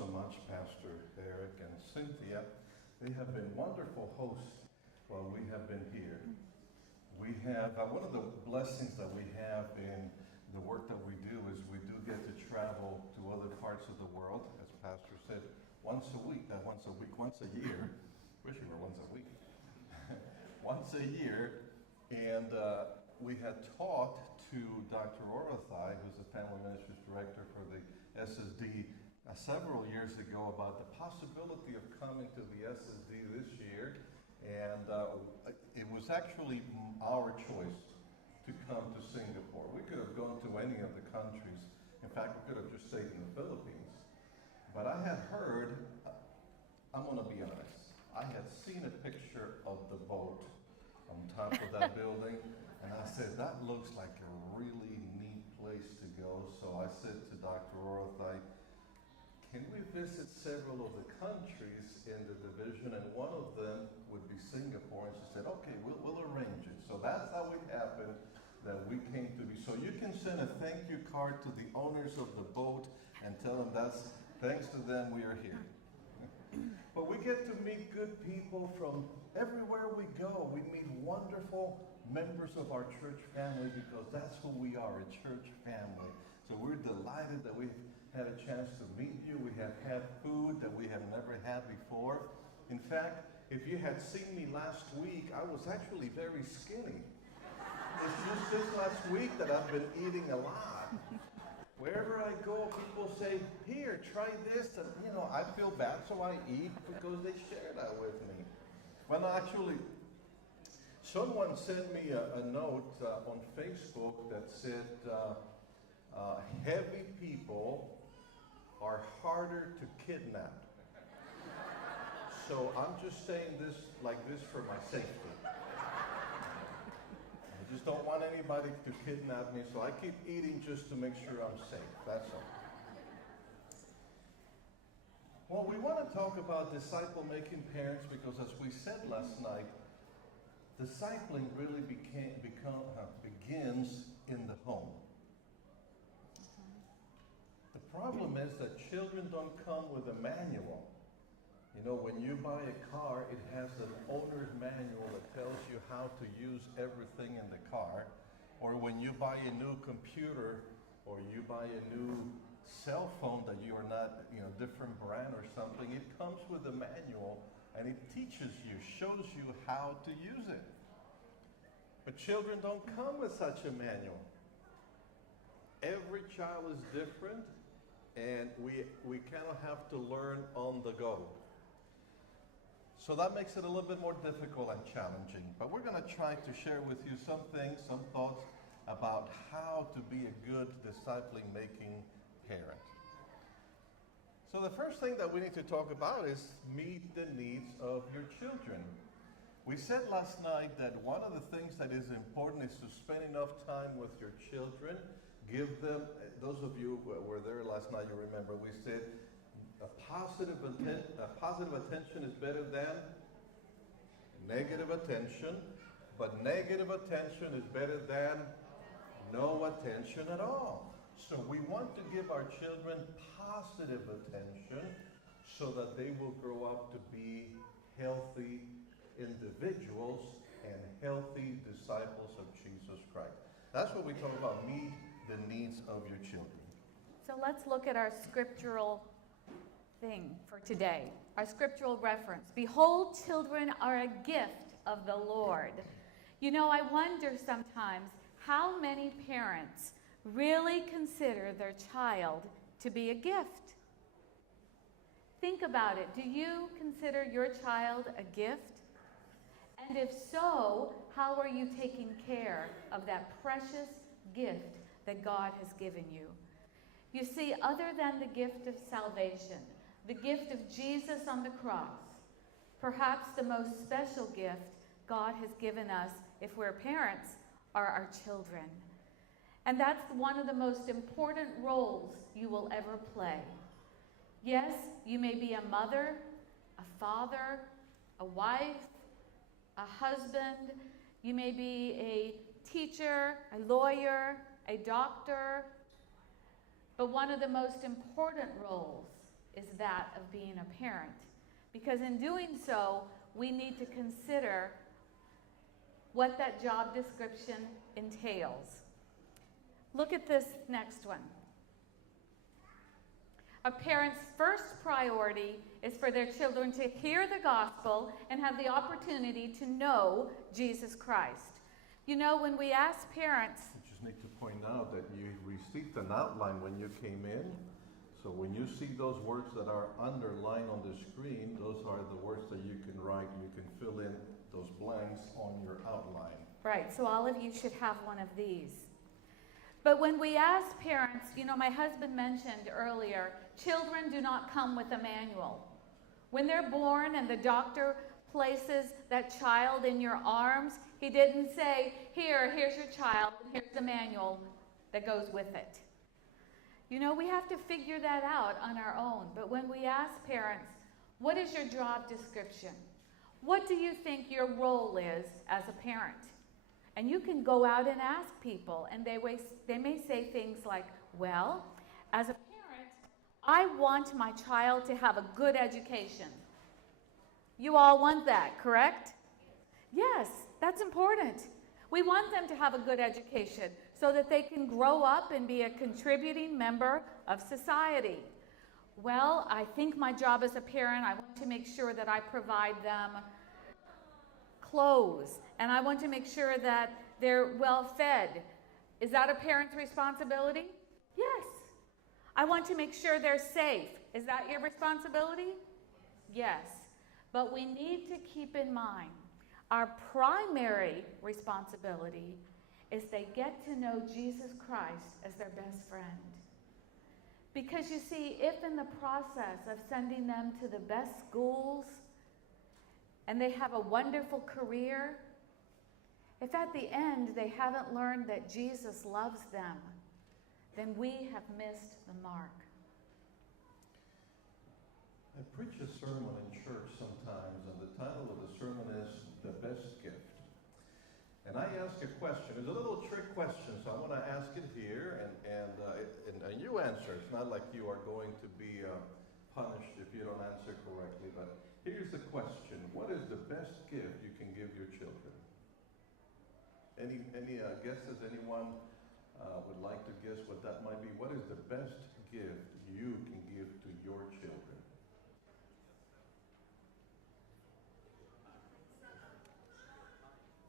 so much, Pastor Eric and Cynthia. They have been wonderful hosts while we have been here. We have, one of the blessings that we have in the work that we do is we do get to travel to other parts of the world, as Pastor said, once a year. Wish it were once a week. Once a year. And we had taught to Dr. Orothai, who's the Family Ministries Director for the SSD, several years ago about the possibility of coming to the SSD this year. And it was actually our choice to come to Singapore. We could have gone to any of the countries. In fact, we could have just stayed in the Philippines. But I had heard, I'm going to be honest, I had seen a picture of the boat on top of that building, and I said, that looks like a really neat place to go. So I said to Dr. Orothai, can we visit several of the countries in the division? And one of them would be Singapore. And she said, okay, we'll arrange it. So that's how it happened that we came to be. So you can send a thank you card to the owners of the boat and tell them that's thanks to them we are here. But we get to meet good people from everywhere we go. We meet wonderful members of our church family because that's who we are, a church family. So we're delighted that we've had a chance to meet you. We have had food that we have never had before. In fact, if you had seen me last week, I was actually very skinny. It's just this last week that I've been eating a lot. Wherever I go, people say, here, try this. And, I feel bad, so I eat because they share that with me. Well, actually, someone sent me a note on Facebook that said, heavy people are harder to kidnap. So I'm just saying this like this for my safety. I just don't want anybody to kidnap me, so I keep eating just to make sure I'm safe. That's all. Well, we want to talk about disciple-making parents because, as we said last night, discipling really begins in the home. The problem is that children don't come with a manual. When you buy a car, it has an owner's manual that tells you how to use everything in the car. Or when you buy a new computer or you buy a new cell phone that you are not, different brand or something, it comes with a manual and it teaches you, shows you how to use it. But children don't come with such a manual. Every child is different, and we kind of have to learn on the go. So that makes it a little bit more difficult and challenging. But we're going to try to share with you some things, some thoughts about how to be a good discipling-making parent. So the first thing that we need to talk about is meet the needs of your children. We said last night that one of the things that is important is to spend enough time with your children. Give them, those of you who were there last night, you remember, we said a positive attention is better than negative attention, but negative attention is better than no attention at all. So we want to give our children positive attention so that they will grow up to be healthy individuals and healthy disciples of Jesus Christ. That's what we talk about, meet the needs of your children. So let's look at our scriptural thing for today, our scriptural reference. Behold, children are a gift of the Lord. I wonder sometimes how many parents really consider their child to be a gift. Think about it. Do you consider your child a gift? And if so, how are you taking care of that precious gift that God has given you? You see, other than the gift of salvation, the gift of Jesus on the cross, perhaps the most special gift God has given us, if we're parents, are our children. And that's one of the most important roles you will ever play. Yes, you may be a mother, a father, a wife, a husband. You may be a teacher, a lawyer, a doctor. But one of the most important roles is that of being a parent. Because in doing so, we need to consider what that job description entails. Look at this next one. A parent's first priority is for their children to hear the gospel and have the opportunity to know Jesus Christ. You know, when we ask parents... I just need to point out that you received an outline when you came in. So when you see those words that are underlined on the screen, those are the words that you can write. You can fill in those blanks on your outline. Right, so all of you should have one of these. But when we ask parents, you know, my husband mentioned earlier, children do not come with a manual. When they're born and the doctor places that child in your arms, he didn't say, here's your child, here's the manual that goes with it. You know, we have to figure that out on our own. But when we ask parents, what is your job description? What do you think your role is as a parent? And you can go out and ask people, and they may say things like, well, as a parent, I want my child to have a good education. You all want that, correct? Yes, that's important. We want them to have a good education so that they can grow up and be a contributing member of society. Well, I think my job as a parent, I want to make sure that I provide them clothes, and I want to make sure that they're well fed. Is that a parent's responsibility? Yes. I want to make sure they're safe. Is that your responsibility? Yes. But we need to keep in mind our primary responsibility is they get to know Jesus Christ as their best friend. Because you see, if in the process of sending them to the best schools and they have a wonderful career, if at the end they haven't learned that Jesus loves them, then we have missed the mark. I preach a sermon in church sometimes, and the title of the sermon is The Best Gift. And I ask a question. It's a little trick question, so I want to ask it here, and you answer. It's not like you are going to be punished if you don't answer correctly, but here's the question. What is the best gift you can give your children? Any guesses? Anyone would like to guess what that might be? What is the best gift you can give to your children?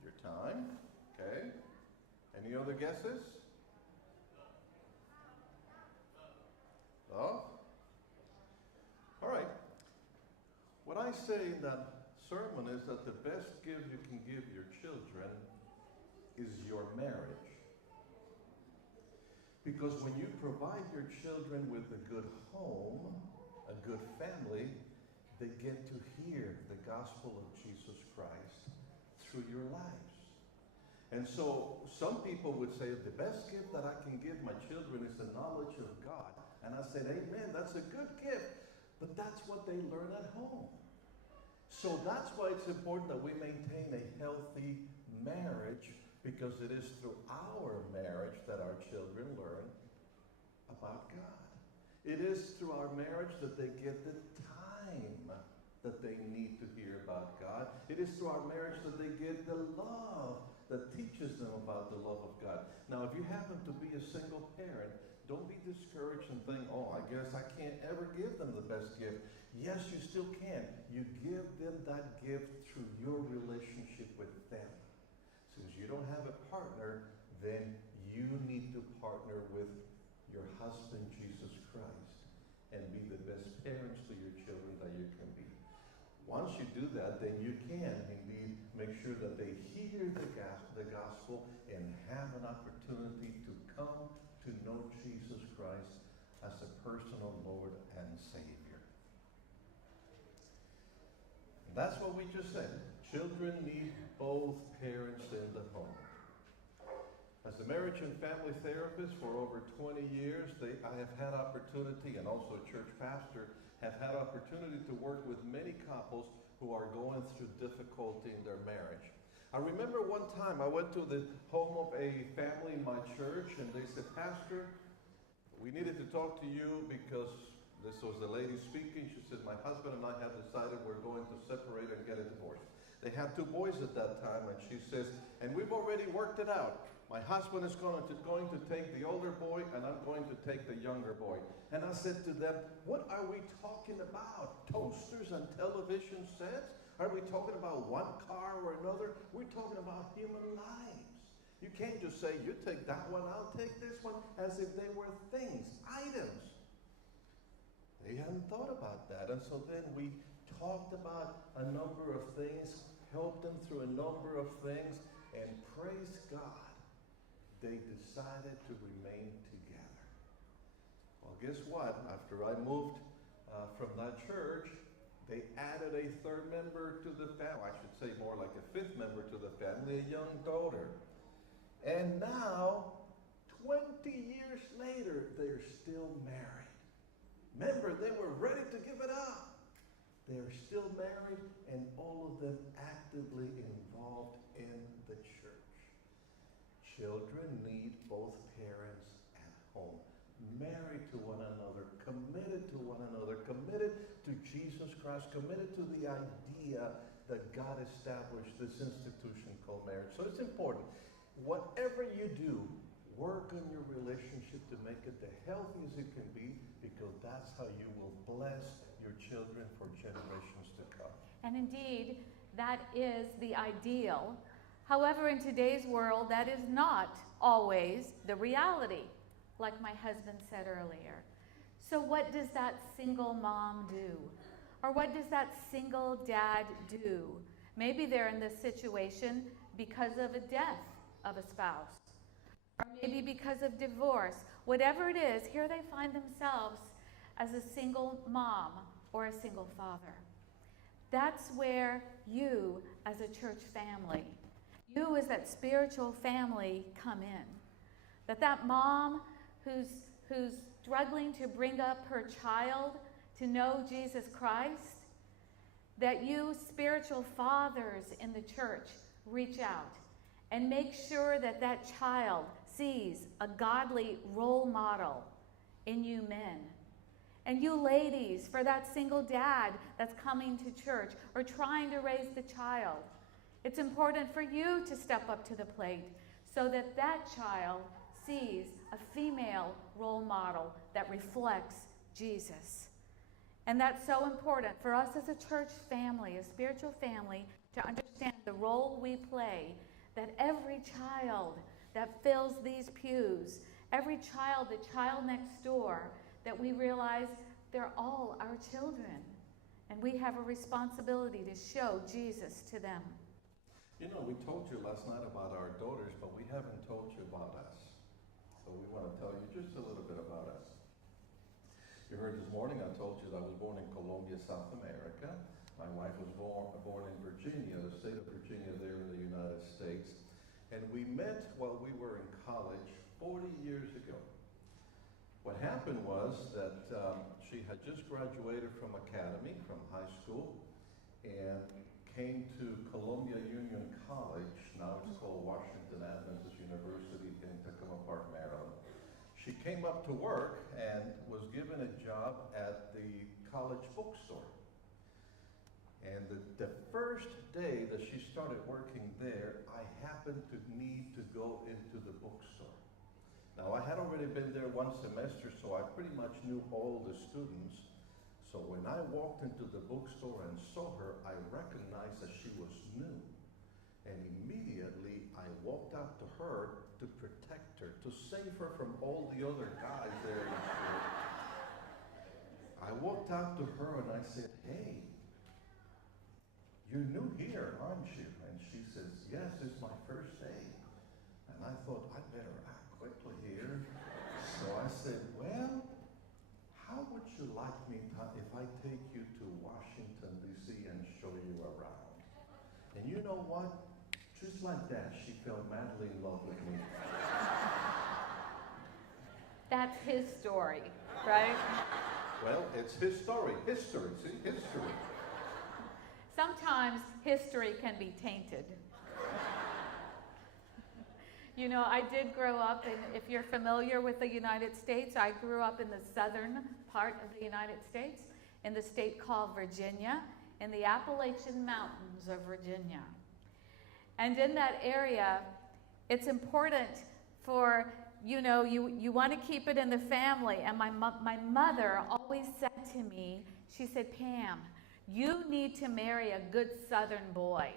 Your time. Okay. Any other guesses? Oh? All right. What I say in that sermon is that the best gift you can give your children is your marriage. Because when you provide your children with a good home, a good family, they get to hear the gospel of Jesus Christ through your lives. And so some people would say the best gift that I can give my children is the knowledge of God. And I said, amen, that's a good gift. But that's what they learn at home. So that's why it's important that we maintain a healthy marriage, because it is through our marriage that our children learn about God. It is through our marriage that they get the time that they need to hear about God. It is through our marriage that they get the love that teaches them about the love of God. Now, if you happen to be a single parent, don't be discouraged and think, oh, I guess I can't ever give them the best gift. Yes, you still can. You give them that gift through your relationship with them. Since you don't have a partner, then you need to partner with your husband, Jesus Christ, and be the best parents to your children that you can be. Once you do that, then you can indeed make sure that they hear the gospel and have an opportunity to come to know Jesus Christ as a personal Lord and Savior. And that's what we just said. Children need both parents in the home. As a marriage and family therapist for over 20 years, I have had opportunity, and also a church pastor, have had opportunity to work with many couples who are going through difficulty in their marriage. I remember one time I went to the home of a family in my church, and they said, Pastor, we needed to talk to you because This was the lady speaking. She said, my husband and I have decided we're going to separate and get a divorce. They had 2 boys at that time, and she says, and we've already worked it out. My husband is going to take the older boy, and I'm going to take the younger boy. And I said to them, what are we talking about? Toasters and television sets? Are we talking about one car or another? We're talking about human lives. You can't just say, you take that one, I'll take this one, as if they were things, items. They hadn't thought about that. And so then we talked about a number of things, helped them through a number of things, and praise God, they decided to remain together. Well, guess what? After I moved from that church, they added a 3rd member to the family. I should say more like a 5th member to the family, a young daughter. And now, 20 years later, they're still married. Remember, they were ready to give it up. They're still married, and all of them actively involved in the church. Children need both parents at home, married to one another, committed to one another, committed to Jesus Christ, committed to the idea that God established this institution called marriage. So it's important. Whatever you do, work on your relationship to make it the healthiest it can be, because that's how you will bless your children for generations to come. And indeed, that is the ideal. However, in today's world, that is not always the reality, like my husband said earlier. So what does that single mom do? Or what does that single dad do? Maybe they're in this situation because of a death of a spouse, or maybe because of divorce. Whatever it is, here they find themselves as a single mom or a single father. That's where you, as a church family, you as that spiritual family, come in. That mom who's struggling to bring up her child to know Jesus Christ, that you spiritual fathers in the church reach out and make sure that that child sees a godly role model in you men. And you ladies, for that single dad that's coming to church or trying to raise the child, it's important for you to step up to the plate so that that child sees a female role model that reflects Jesus. And that's so important for us as a church family, a spiritual family, to understand the role we play, that every child that fills these pews, every child, the child next door, that we realize they're all our children. And we have a responsibility to show Jesus to them. You know, we told you last night about our daughters, but we haven't told you about us. So we want to tell you just a little bit about us. You heard this morning, I told you that I was born in Colombia, South America. My wife was born in Virginia, the state of Virginia there in the United States. And we met while we were in college 40 years ago. What happened was that she had just graduated from academy, from high school, and came to Columbia Union College. Now it's called Washington Adventist University in Tacoma Park, Maryland. She came up to work and was given a job at the college bookstore. And the first day that she started working there, I happened to need to go into the bookstore. Now, I had already been there one semester, so I pretty much knew all the students. So when I walked into the bookstore and saw her, I recognized that she was new. And immediately, I walked out to her to protect her, to save her from all the other guys there in the store. I walked out to her and I said, "Hey, you're new here, aren't you?" And she says, "Yes, it's my first day." And I thought, I better act quickly here. So I said, "Well, how would you like me if I take you to Washington, D.C. and show you around?" And you know what? Just like that, she fell madly in love with me. That's his story, right? Well, it's his story. History, see? History. Sometimes history can be tainted. You know, I did grow up in, if you're familiar with the United States, I grew up in the southern part of the United States, in the state called Virginia, in the Appalachian Mountains of Virginia. And in that area, it's important for, you know, you want to keep it in the family. And my mother always said to me, she said, Pam, you need to marry a good Southern boy.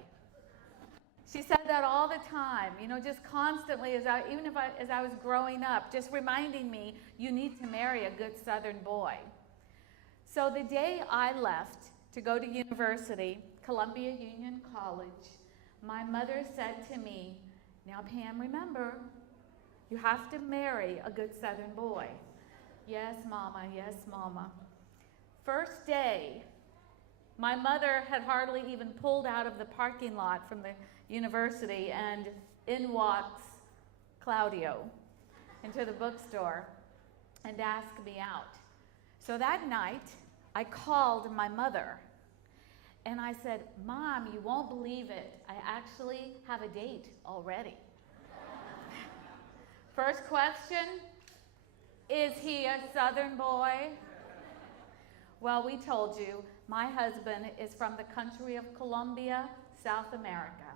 She said that all the time, you know, just constantly, as I was growing up, just reminding me, you need to marry a good Southern boy. So the day I left to go to university, Columbia Union College, my mother said to me, now Pam, remember, you have to marry a good Southern boy. Yes, Mama, yes, Mama. First day, my mother had hardly even pulled out of the parking lot from the university, and in walks Claudio into the bookstore and asked me out. So that night, I called my mother and I said, Mom, you won't believe it. I actually have a date already. First question, is he a Southern boy? Well, we told you, my husband is from the country of Colombia, South America.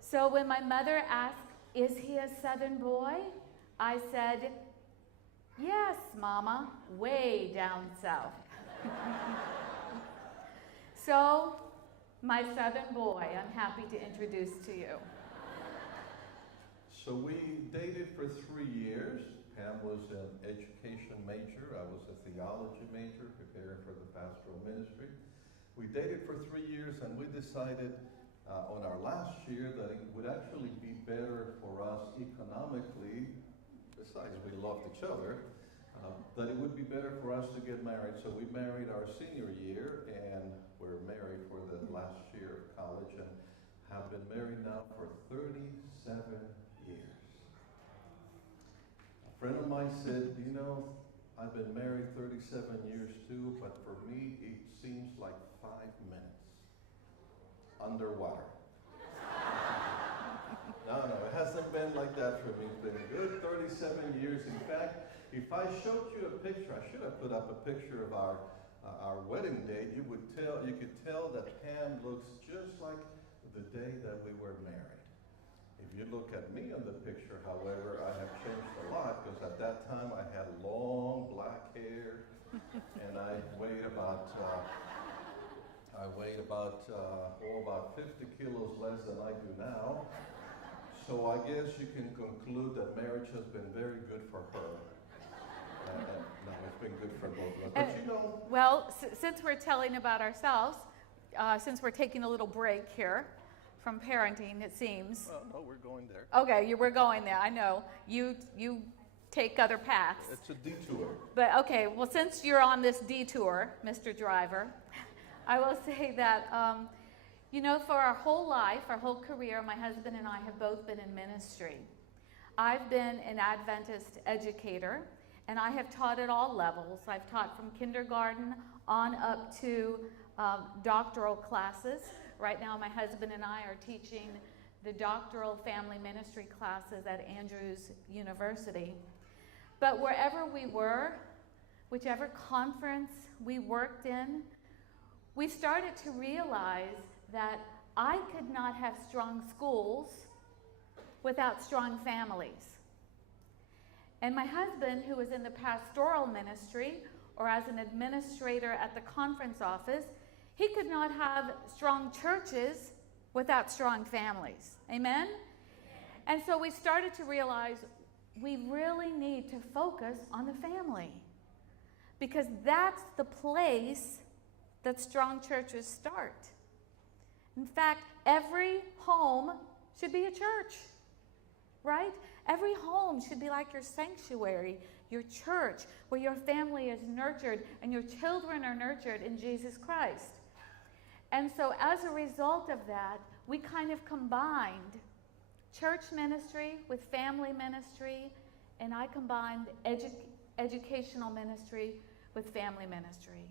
So when my mother asked, is he a Southern boy? I said, yes, Mama, way down south. So, my Southern boy, I'm happy to introduce to you. So we dated for 3 years. Pam was an education major. I was a theology major, preparing for the pastoral ministry. We dated for 3 years, and we decided on our last year that it would actually be better for us economically, besides we loved each other, that it would be better for us to get married. So we married our senior year, and we're married for the last year of college, and have been married now for 37 years. A friend of mine said, you know, I've been married 37 years too, but for me it seems like 5 minutes underwater. No, it hasn't been like that for me. It's been a good 37 years. In fact, if I showed you a picture, I should have put up a picture of our wedding day. You could tell that Pam looks just like the day that we were married. If you look at me on the picture, however, I have changed a lot, because at that time I had long black hair, and I weighed about 50 kilos less than I do now. So I guess you can conclude that marriage has been very good for her. No, it's been good for both of us. But you know. Well, since we're telling about ourselves, since we're taking a little break here from parenting, it seems. Oh, no, we're going there. Okay, we're going there. I know. You take other paths. It's a detour. But okay, well, since you're on this detour, Mr. Driver, I will say that, you know, for our whole life, our whole career, my husband and I have both been in ministry. I've been an Adventist educator, and I have taught at all levels. I've taught from kindergarten on up to doctoral classes. Right now, my husband and I are teaching the doctoral family ministry classes at Andrews University. But wherever we were, whichever conference we worked in, we started to realize that I could not have strong schools without strong families. And my husband, who was in the pastoral ministry or as an administrator at the conference office, he could not have strong churches without strong families. Amen? And so we started to realize we really need to focus on the family, because that's the place that strong churches start. In fact, every home should be a church, right? Every home should be like your sanctuary, your church, where your family is nurtured and your children are nurtured in Jesus Christ. And so as a result of that, we kind of combined church ministry with family ministry, and I combined educational ministry with family ministry.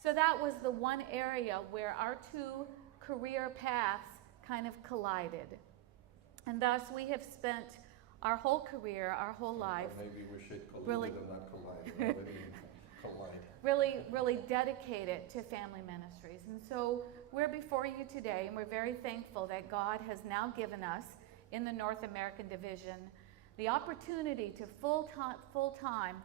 So that was the one area where our two career paths kind of collided. And thus we have spent our whole career, our whole life, Or maybe we should collude really- and not collide. Collide. really dedicated to family ministries. And so we're before you today, and we're very thankful that God has now given us, in the North American division, the opportunity to full-time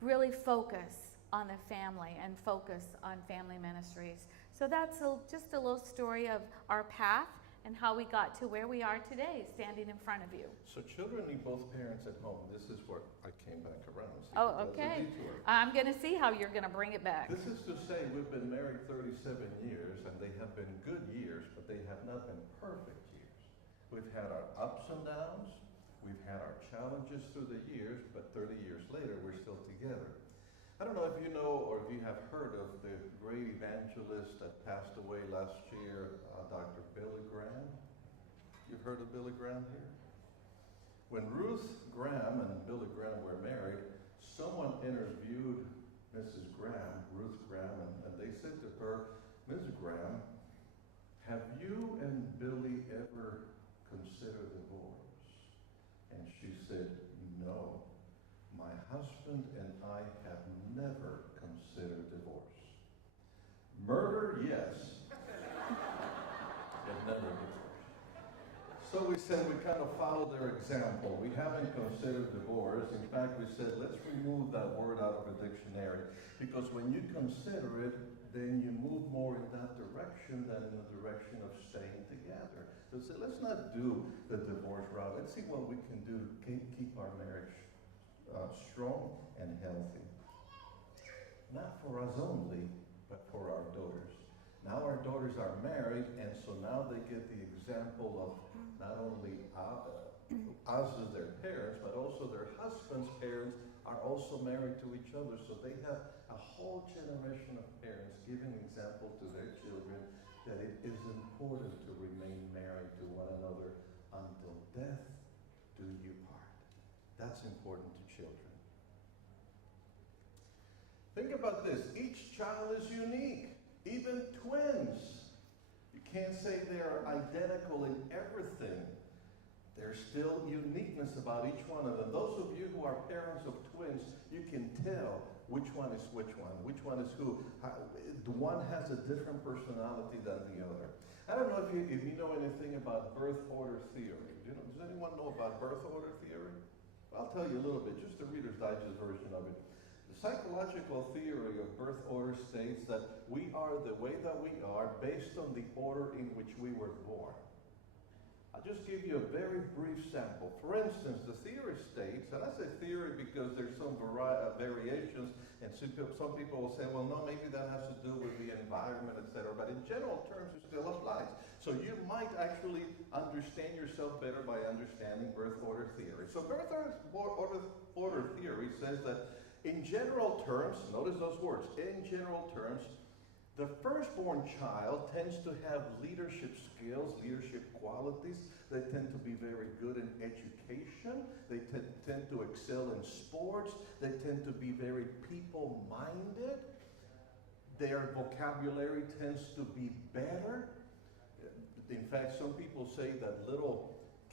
really focus on the family and focus on family ministries. So that's just a little story of our path and how we got to where we are today, standing in front of you. So children need both parents at home. This is where I came back around. See, Oh, that's a okay. detour. I'm going to see how you're going to bring it back. This is to say we've been married 37 years, and they have been good years, but they have not been perfect years. We've had our ups and downs. We've had our challenges through the years, but 30 years later, we're still together. I don't know if you know or if you have heard of the great evangelist that passed away last year, Dr. Billy Graham. You've heard of Billy Graham here? When Ruth Graham and Billy Graham were married, someone interviewed Mrs. Graham, Ruth Graham, and they said to her, Ms. Graham, have you and Billy ever considered divorce? And she said, no. My husband and I have never considered divorce. Murder, yes. But never divorce. So we said we kind of followed their example. We haven't considered divorce. In fact, we said, let's remove that word out of the dictionary. Because when you consider it, then you move more in that direction than in the direction of staying together. So let's not do the divorce route. Let's see what we can do to keep our marriage strong and healthy. Not for us only, but for our daughters. Now our daughters are married, and so now they get the example of not only us as their parents, but also their husbands' parents are also married to each other. So they have a whole generation of parents giving example to their children that it is important to remain married to one another until death do you part. That's important to children. Think about this. Each child is unique. Even twins. You can't say they're identical in everything. There's still uniqueness about each one of them. Those of you who are parents of twins, you can tell which one is which one is who. The one has a different personality than the other. I don't know if you know anything about birth order theory. Does anyone know about birth order theory? I'll tell you a little bit, just the Reader's Digest version of it. The psychological theory of birth order states that we are the way that we are based on the order in which we were born. I'll just give you a very brief sample. For instance, the theory states, and I say theory because there's some variations, and some people will say, well, no, maybe that has to do with the environment, etc. But in general terms, it still applies. So you might actually understand yourself better by understanding birth order theory. So birth order theory says that in general terms, notice those words, in general terms, the firstborn child tends to have leadership skills, leadership qualities. They tend to be very good in education. They tend to excel in sports. They tend to be very people-minded. Their vocabulary tends to be better. In fact, some people say that little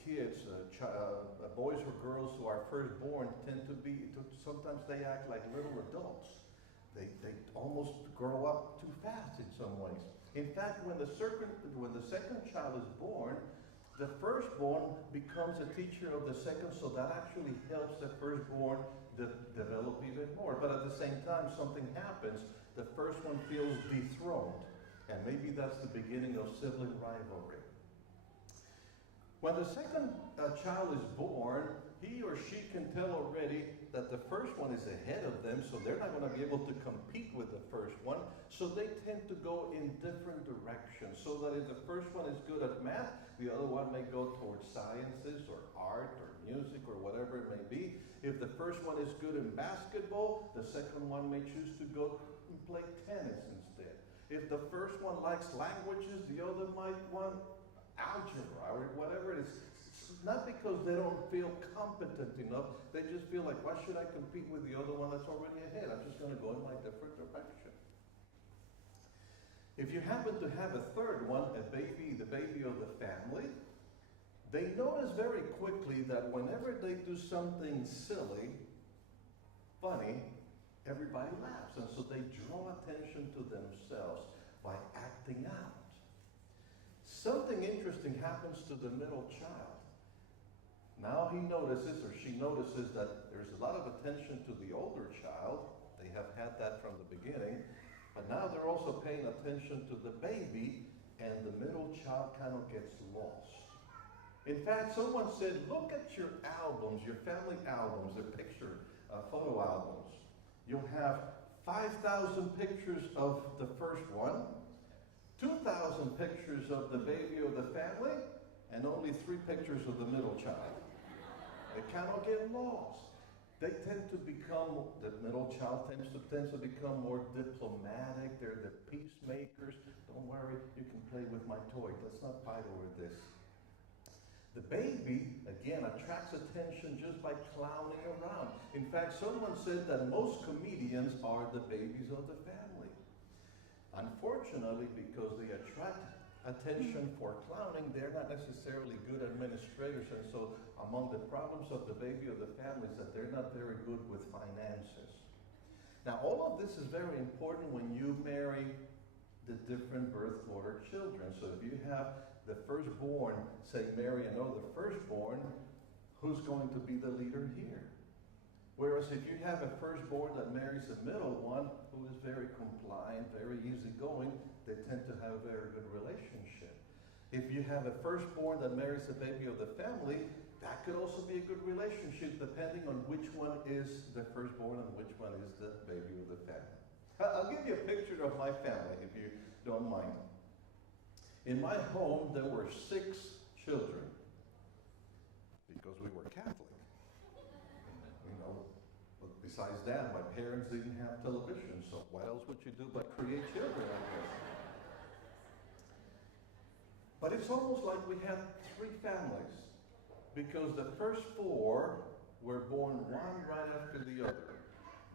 kids, boys or girls who are firstborn, sometimes they act like little adults. They almost grow up too fast in some ways. In fact, when the second child is born, the firstborn becomes a teacher of the second, so that actually helps the firstborn develop even more. But at the same time, something happens. The first one feels dethroned, and maybe that's the beginning of sibling rivalry. When the second child is born, he or she can tell already that the first one is ahead of them, so they're not going to be able to compete with the first one. So they tend to go in different directions, so that if the first one is good at math, the other one may go towards sciences or art or music or whatever it may be. If the first one is good in basketball, the second one may choose to go and play tennis instead. If the first one likes languages, the other might want algebra or whatever it is. Not because they don't feel competent enough, they just feel like, why should I compete with the other one that's already ahead? I'm just going to go in my different direction. If you happen to have a third one, the baby of the family, they notice very quickly that whenever they do something silly, funny, everybody laughs. And so they draw attention to themselves by acting out. Something interesting happens to the middle child. Now he notices, or she notices, that there's a lot of attention to the older child. They have had that from the beginning. But now they're also paying attention to the baby, and the middle child kind of gets lost. In fact, someone said, look at your albums, your family albums, the photo albums. You'll have 5,000 pictures of the first one, 2,000 pictures of the baby of the family, and only 3 pictures of the middle child. They cannot get lost. They tend to become, the middle child tends to become more diplomatic. They're the peacemakers. Don't worry, you can play with my toy. Let's not fight over this. The baby, again, attracts attention just by clowning around. In fact, someone said that most comedians are the babies of the family. Unfortunately, because they attract attention for clowning, they're not necessarily good administrators. And so among the problems of the baby of the family is that they're not very good with finances. Now, all of this is very important when you marry the different birth order children. So if you have the firstborn, say, marry another firstborn, who's going to be the leader here? Whereas if you have a firstborn that marries a middle one who is very compliant, very easygoing, they tend to have a very good relationship. If you have a firstborn that marries a baby of the family, that could also be a good relationship depending on which one is the firstborn and which one is the baby of the family. I'll give you a picture of my family if you don't mind. In my home, there were 6 children because we were Catholic. You know, but besides that, my parents didn't have television, so what else would you do but create children, I guess? But it's almost like we had 3 families because the first 4 were born one right after the other.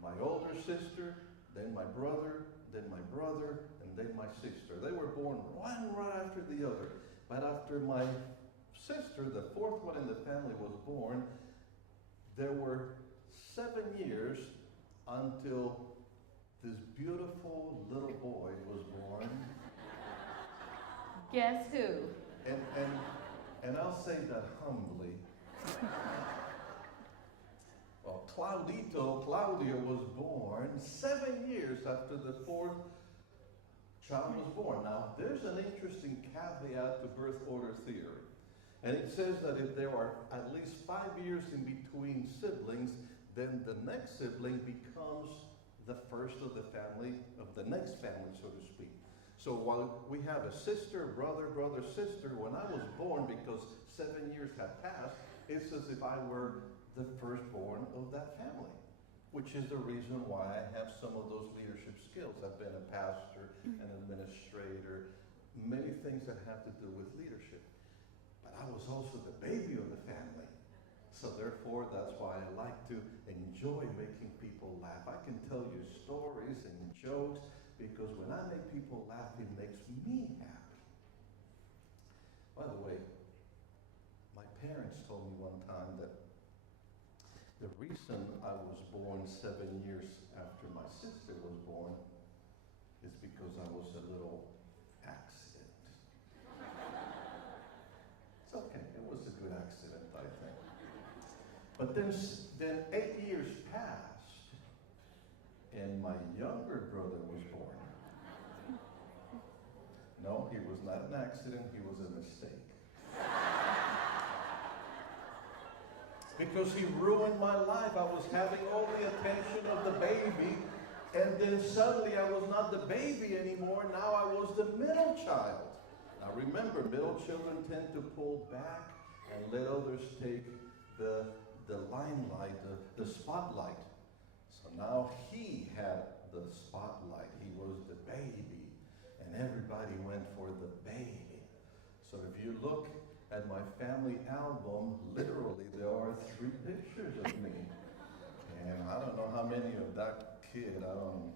My older sister, then my brother, and then my sister. They were born one right after the other. But after my sister, the 4th one in the family, was born, there were 7 years until this beautiful little boy was born. Guess who? And I'll say that humbly. Well, Claudio was born 7 years after the 4th child was born. Now, there's an interesting caveat to birth order theory. And it says that if there are at least 5 years in between siblings, then the next sibling becomes the first of the family, of the next family, so to speak. So while we have a sister, brother, sister, when I was born, because 7 years had passed, it's as if I were the firstborn of that family, which is the reason why I have some of those leadership skills. I've been a pastor, an administrator, many things that have to do with leadership. But I was also the baby of the family. So therefore, that's why I like to enjoy making people laugh. I can tell you stories and jokes because when I make people laugh, it makes me happy. By the way, my parents told me one time that the reason I was born 7 years after my sister was born is because I was a little accident. It's okay, it was a good accident, I think. But then 8 years passed, and my younger brother was born. No, he was not an accident, he was a mistake. Because he ruined my life. I was having all the attention of the baby, and then suddenly I was not the baby anymore. Now I was the middle child. Now remember, middle children tend to pull back and let others take the limelight, the spotlight. So now he had the spotlight. He was the baby, and everybody went for the baby. So if you look at my family album, literally there are 3 pictures of me. And I don't know how many of that kid, I don't know,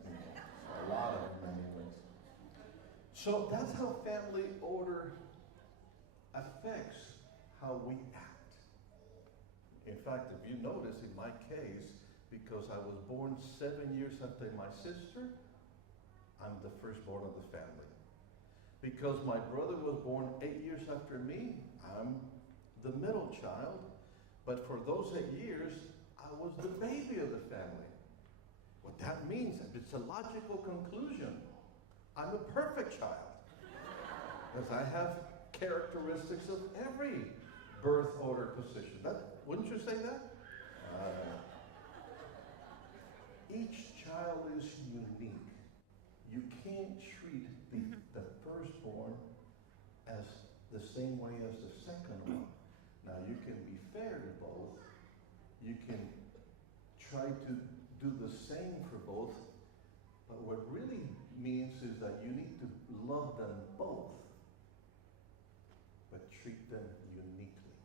a lot of them anyways. So that's how family order affects how we act. In fact, if you notice in my case, because I was born 7 years after my sister, I'm the firstborn of the family. Because my brother was born 8 years after me, I'm the middle child. But for those 8 years, I was the baby of the family. What that means, it's a logical conclusion. I'm a perfect child. Because I have characteristics of every birth order position. Wouldn't you say that? Each child is unique. You can't treat the firstborn as the same way as the second one. Now, you can be fair to both. You can try to do the same for both. But what really means is that you need to love them both, but treat them uniquely.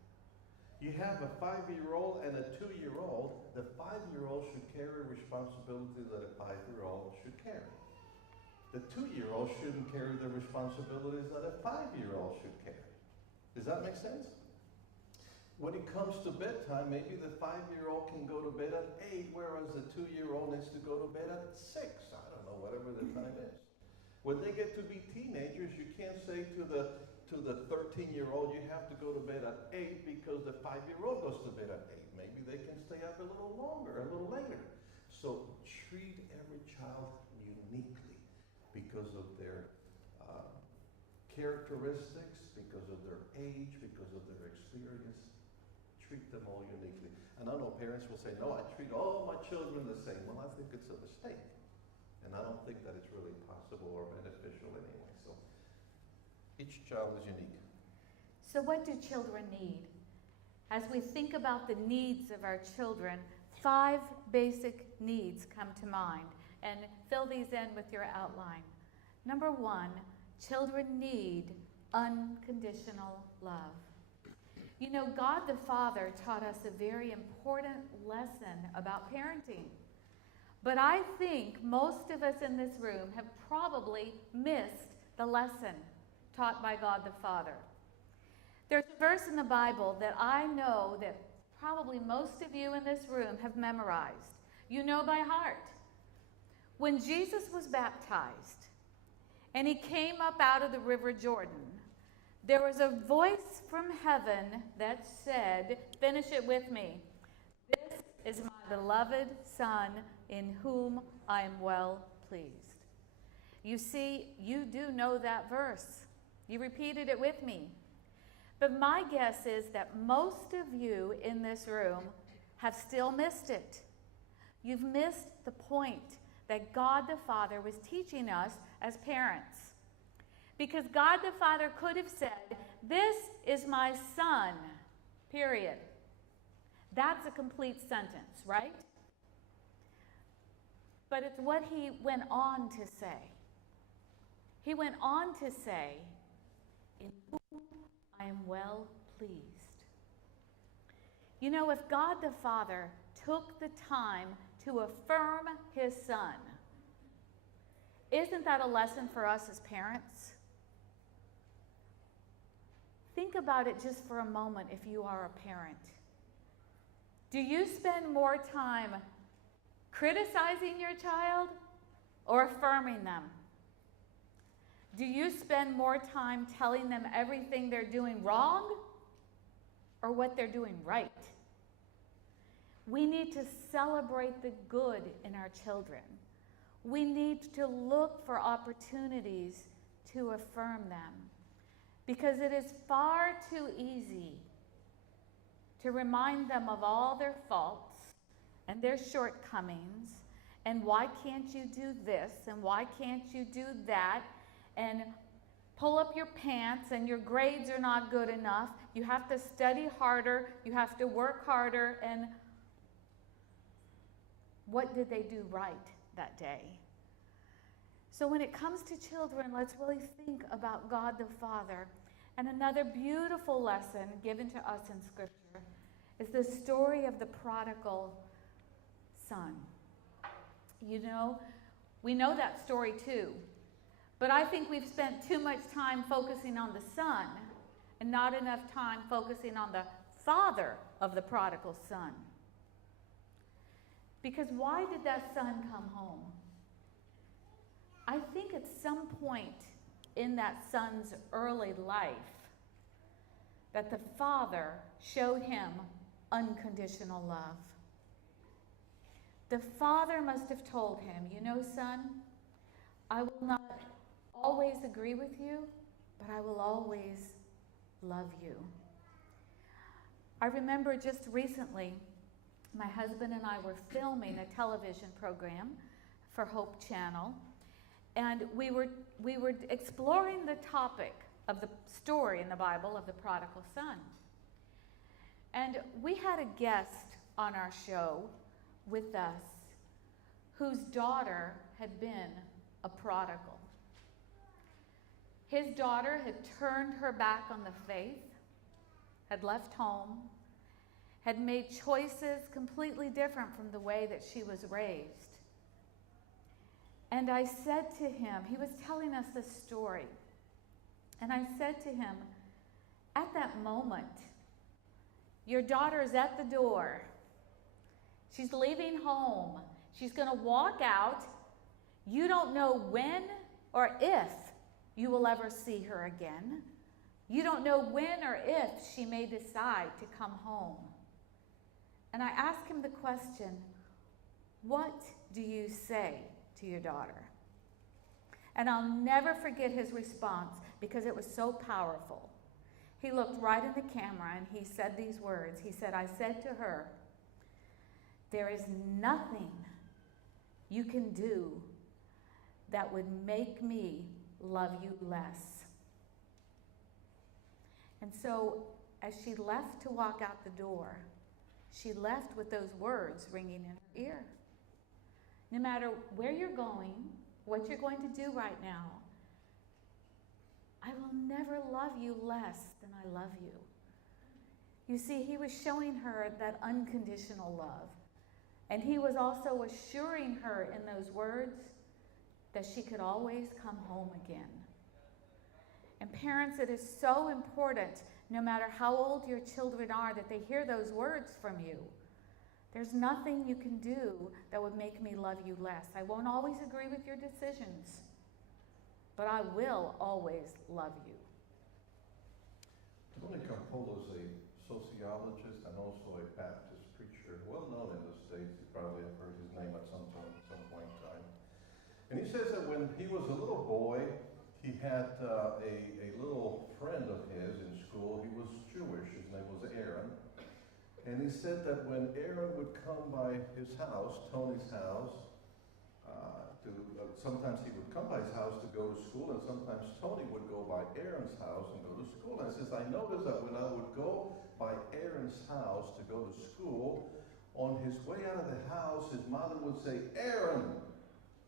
You have a 5-year-old and a 2-year-old. The 5-year-old should carry responsibility that a 5-year-old should carry. The 2-year-old shouldn't carry the responsibilities that a 5-year-old should carry. Does that make sense? When it comes to bedtime, maybe the 5-year-old can go to bed at 8, whereas the 2-year-old needs to go to bed at 6. I don't know, whatever the time is. When they get to be teenagers, you can't say to the 13-year-old, you have to go to bed at 8 because the 5-year-old goes to bed at 8. Maybe they can stay up a little longer, a little later. So treat every child uniquely because of their characteristics, because of their age, because of their experience. Treat them all uniquely. And I know parents will say, no, I treat all my children the same. Well, I think it's a mistake. And I don't think that it's really possible or beneficial anyway. So each child is unique. So what do children need? As we think about the needs of our children, 5 basic needs come to mind. And fill these in with your outline. Number 1, children need unconditional love. You know, God the Father taught us a very important lesson about parenting. But I think most of us in this room have probably missed the lesson taught by God the Father. There's a verse in the Bible that I know that probably most of you in this room have memorized. You know by heart. When Jesus was baptized and he came up out of the river Jordan, there was a voice from heaven that said, finish it with me, "This is my beloved Son in whom I am well pleased." You see, you do know that verse. You repeated it with me. But my guess is that most of you in this room have still missed it. You've missed the point that God the Father was teaching us as parents. Because God the Father could have said, "This is my son," period. That's a complete sentence, right? But it's what he went on to say. He went on to say, "In whom I am well pleased." You know, if God the Father took the time to affirm his Son, isn't that a lesson for us as parents? Think about it just for a moment if you are a parent. Do you spend more time criticizing your child or affirming them? Do you spend more time telling them everything they're doing wrong or what they're doing right? We need to celebrate the good in our children. We need to look for opportunities to affirm them, because it is far too easy to remind them of all their faults and their shortcomings, and why can't you do this, and why can't you do that, and pull up your pants and your grades are not good enough, you have to study harder, you have to work harder, and what did they do right that day? So when it comes to children, let's really think about God the Father. And another beautiful lesson given to us in Scripture is the story of the prodigal son. You know, we know that story too. But I think we've spent too much time focusing on the son and not enough time focusing on the father of the prodigal son. Because why did that son come home? I think at some point in that son's early life that the father showed him unconditional love. The father must have told him, you know, son, I will not always agree with you, but I will always love you. I remember just recently, my husband and I were filming a television program for Hope Channel, and we were exploring the topic of the story in the Bible of the prodigal son. And we had a guest on our show with us whose daughter had been a prodigal. His daughter had turned her back on the faith, had left home, had made choices completely different from the way that she was raised. And I said to him, he was telling us this story, and I said to him, at that moment, your daughter is at the door. She's leaving home. She's going to walk out. You don't know when or if you will ever see her again. You don't know when or if she may decide to come home. And I asked him the question, what do you say to your daughter? And I'll never forget his response because it was so powerful. He looked right in the camera and he said these words. He said, I said to her, there is nothing you can do that would make me love you less. And so as she left to walk out the door, she left with those words ringing in her ear. No matter where you're going, what you're going to do right now, I will never love you less than I love you. You see, he was showing her that unconditional love. And he was also assuring her in those words that she could always come home again. And parents, it is so important, no matter how old your children are, that they hear those words from you. There's nothing you can do that would make me love you less. I won't always agree with your decisions, but I will always love you. Tony Campolo is a sociologist and also a Baptist preacher, well known in the States. You probably have heard his name at some point in time. And he says that when he was a little boy, he had a little friend of his in school. He was Jewish. His name was Aaron. And he said that when Aaron would come by his house, Tony's house, sometimes he would come by his house to go to school, and sometimes Tony would go by Aaron's house and go to school. And he says, I noticed that when I would go by Aaron's house to go to school, on his way out of the house, his mother would say, Aaron,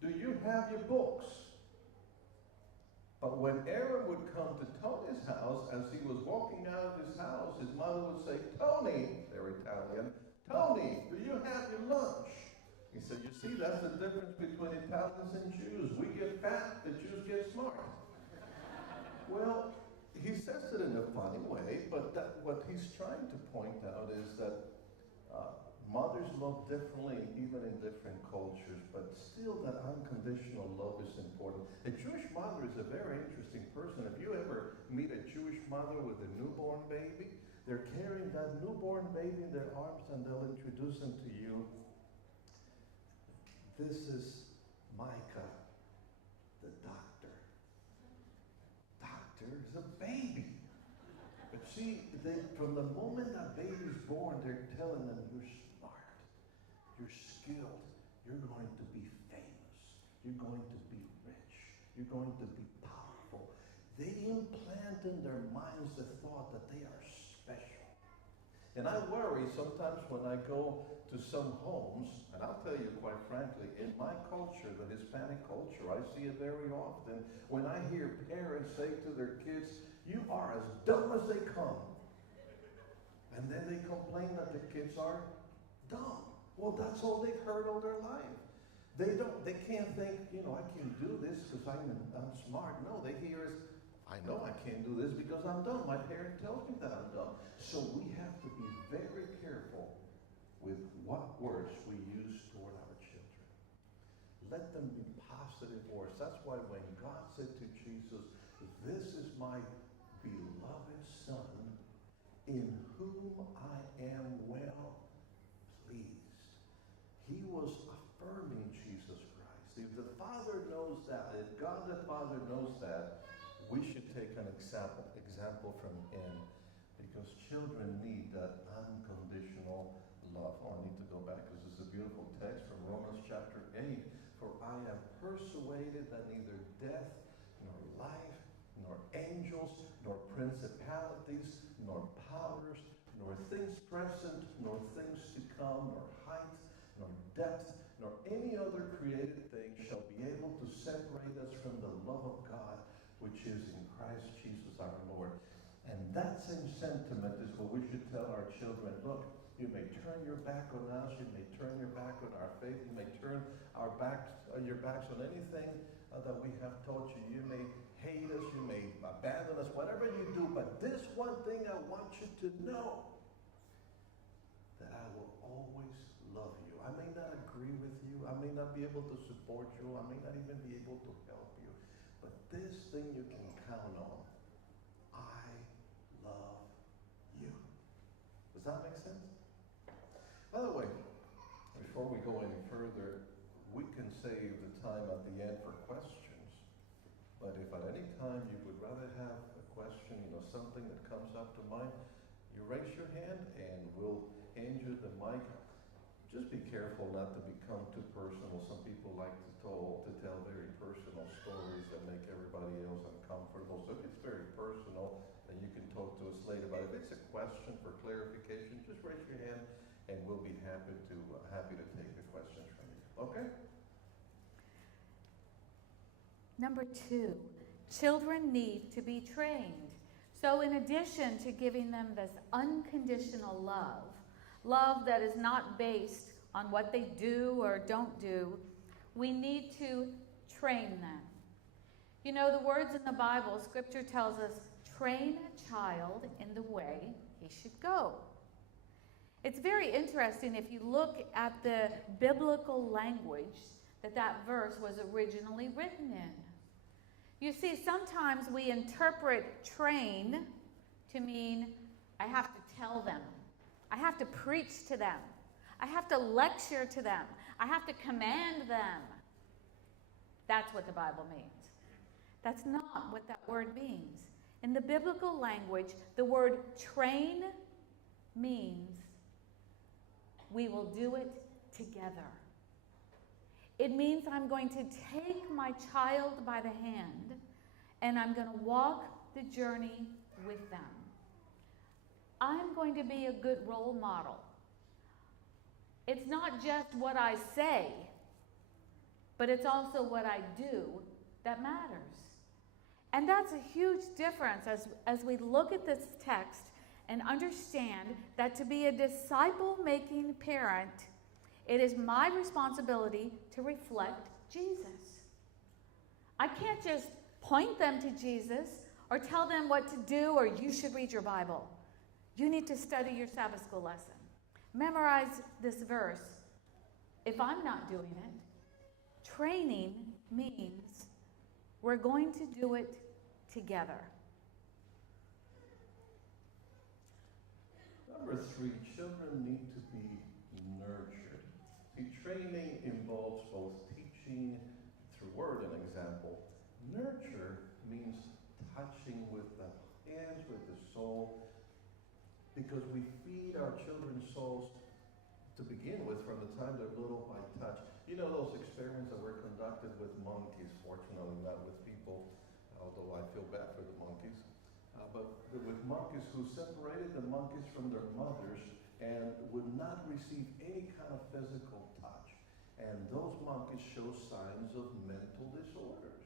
do you have your books? But when Aaron would come to Tony's house, as he was walking out of his house, his mother would say, Tony, they're Italian, Tony, do you have your lunch? He said, you see, that's the difference between Italians and Jews. We get fat, the Jews get smart. Well, he says it in a funny way, but what he's trying to point out is that mothers love differently, even in different cultures, but still that unconditional love is important. A Jewish mother is a very interesting person. If you ever meet a Jewish mother with a newborn baby, they're carrying that newborn baby in their arms and they'll introduce him to you. This is Micah, the doctor. Doctor is a baby. But see, from the moment that baby's born, they're telling them, you're smart, you're skilled, you're going to be famous, you're going to be rich, you're going to be powerful. They implant in their minds the thought that they are special. And I worry sometimes when I go to some homes, and I'll tell you quite frankly, in my culture, the Hispanic culture, I see it very often, when I hear parents say to their kids, you are as dumb as they come. And then they complain that the kids are dumb. Well, that's all they've heard all their life. They can't think, I can do this because I'm smart. No, they hear is I know I can't do this because I'm dumb. My parent tells me that I'm dumb. So we have to be very careful with what words we use toward our children. Let them be positive words. That's why when God said to Jesus, "This is my beloved Son, in whom I am well pleased," he was affirming Jesus Christ. If the Father knows that, if God the Father knows that, we should take an example from him, because children need that unconditional love. Oh, I need to go back because it's a beautiful text from Romans chapter 8. For I am persuaded that neither death, nor life, nor angels, nor principalities, nor powers, nor things present, nor things to come, nor height, nor depth, nor any other created thing shall be able to separate us from the love of God, which is in Christ Jesus our Lord. And that same sentiment is what we should tell our children. Look, you may turn your back on us, you may turn your back on our faith, you may turn your backs on anything that we have taught you. You may hate us, you may abandon us, whatever you do, but this one thing I want you to know, that I will always love you. I may not agree with you, I may not be able to support you, I may not even be able to help you, but this thing you can count on. I love you. Does that make sense? By the way, before we go any further, we can save the time at the end for questions. But if at any time you would rather have a question, something that comes up to mind, you raise your hand and we'll hand you the mic. Just be careful not to become too personal. Some people like to tell very personal stories that make everybody else uncomfortable. So if it's very personal, then you can talk to us later. But if it's a question for clarification, just raise your hand and we'll be happy to take the questions from you. Okay? Number 2, children need to be trained. So in addition to giving them this unconditional love that is not based on what they do or don't do, we need to train them. The words in the Bible, Scripture tells us, train a child in the way he should go. It's very interesting if you look at the biblical language that verse was originally written in. You see, sometimes we interpret train to mean I have to tell them. I have to preach to them. I have to lecture to them. I have to command them. That's what the Bible means. That's not what that word means. In the biblical language, the word train means we will do it together. It means I'm going to take my child by the hand and I'm going to walk the journey with them. I'm going to be a good role model. It's not just what I say, but it's also what I do that matters. And that's a huge difference as we look at this text and understand that to be a disciple-making parent, it is my responsibility to reflect Jesus. I can't just point them to Jesus or tell them what to do or you should read your Bible. You need to study your Sabbath school lesson. Memorize this verse. If I'm not doing it, training means we're going to do it together. Number 3, children need to be nurtured. See, training involves both teaching through word and example. Nurture means touching with the hands, with the soul, because we feed our children's souls to begin with from the time they're little by touch. You know those experiments that were conducted with monkeys, fortunately not with people, although I feel bad for the monkeys. But with monkeys who separated the monkeys from their mothers and would not receive any kind of physical touch. And those monkeys show signs of mental disorders,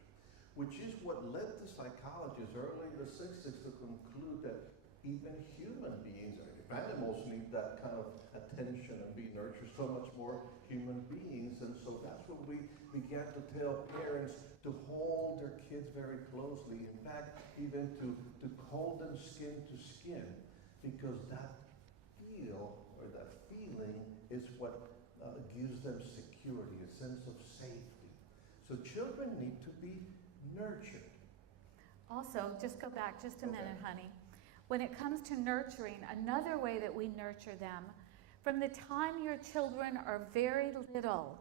which is what led the psychologists early in the 60s to conclude that even human beings, if animals need that kind of attention and be nurtured, so much more human beings. And so that's what we began to tell parents, to hold their kids very closely. In fact, even to hold them skin to skin, because that feel or that feeling is what gives them security, a sense of safety. So children need to be nurtured. Also, just go back just a Okay. minute, honey. When it comes to nurturing, another way that we nurture them, from the time your children are very little,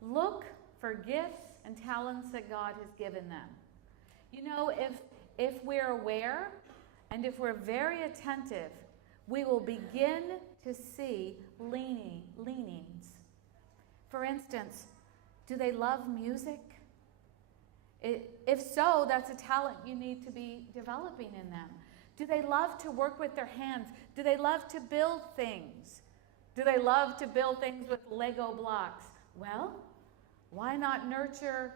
look for gifts and talents that God has given them. You know, if we're aware and if we're very attentive, we will begin to see leanings. For instance, do they love music? If so, that's a talent you need to be developing in them. Do they love to work with their hands? Do they love to build things? Do they love to build things with Lego blocks? Well, why not nurture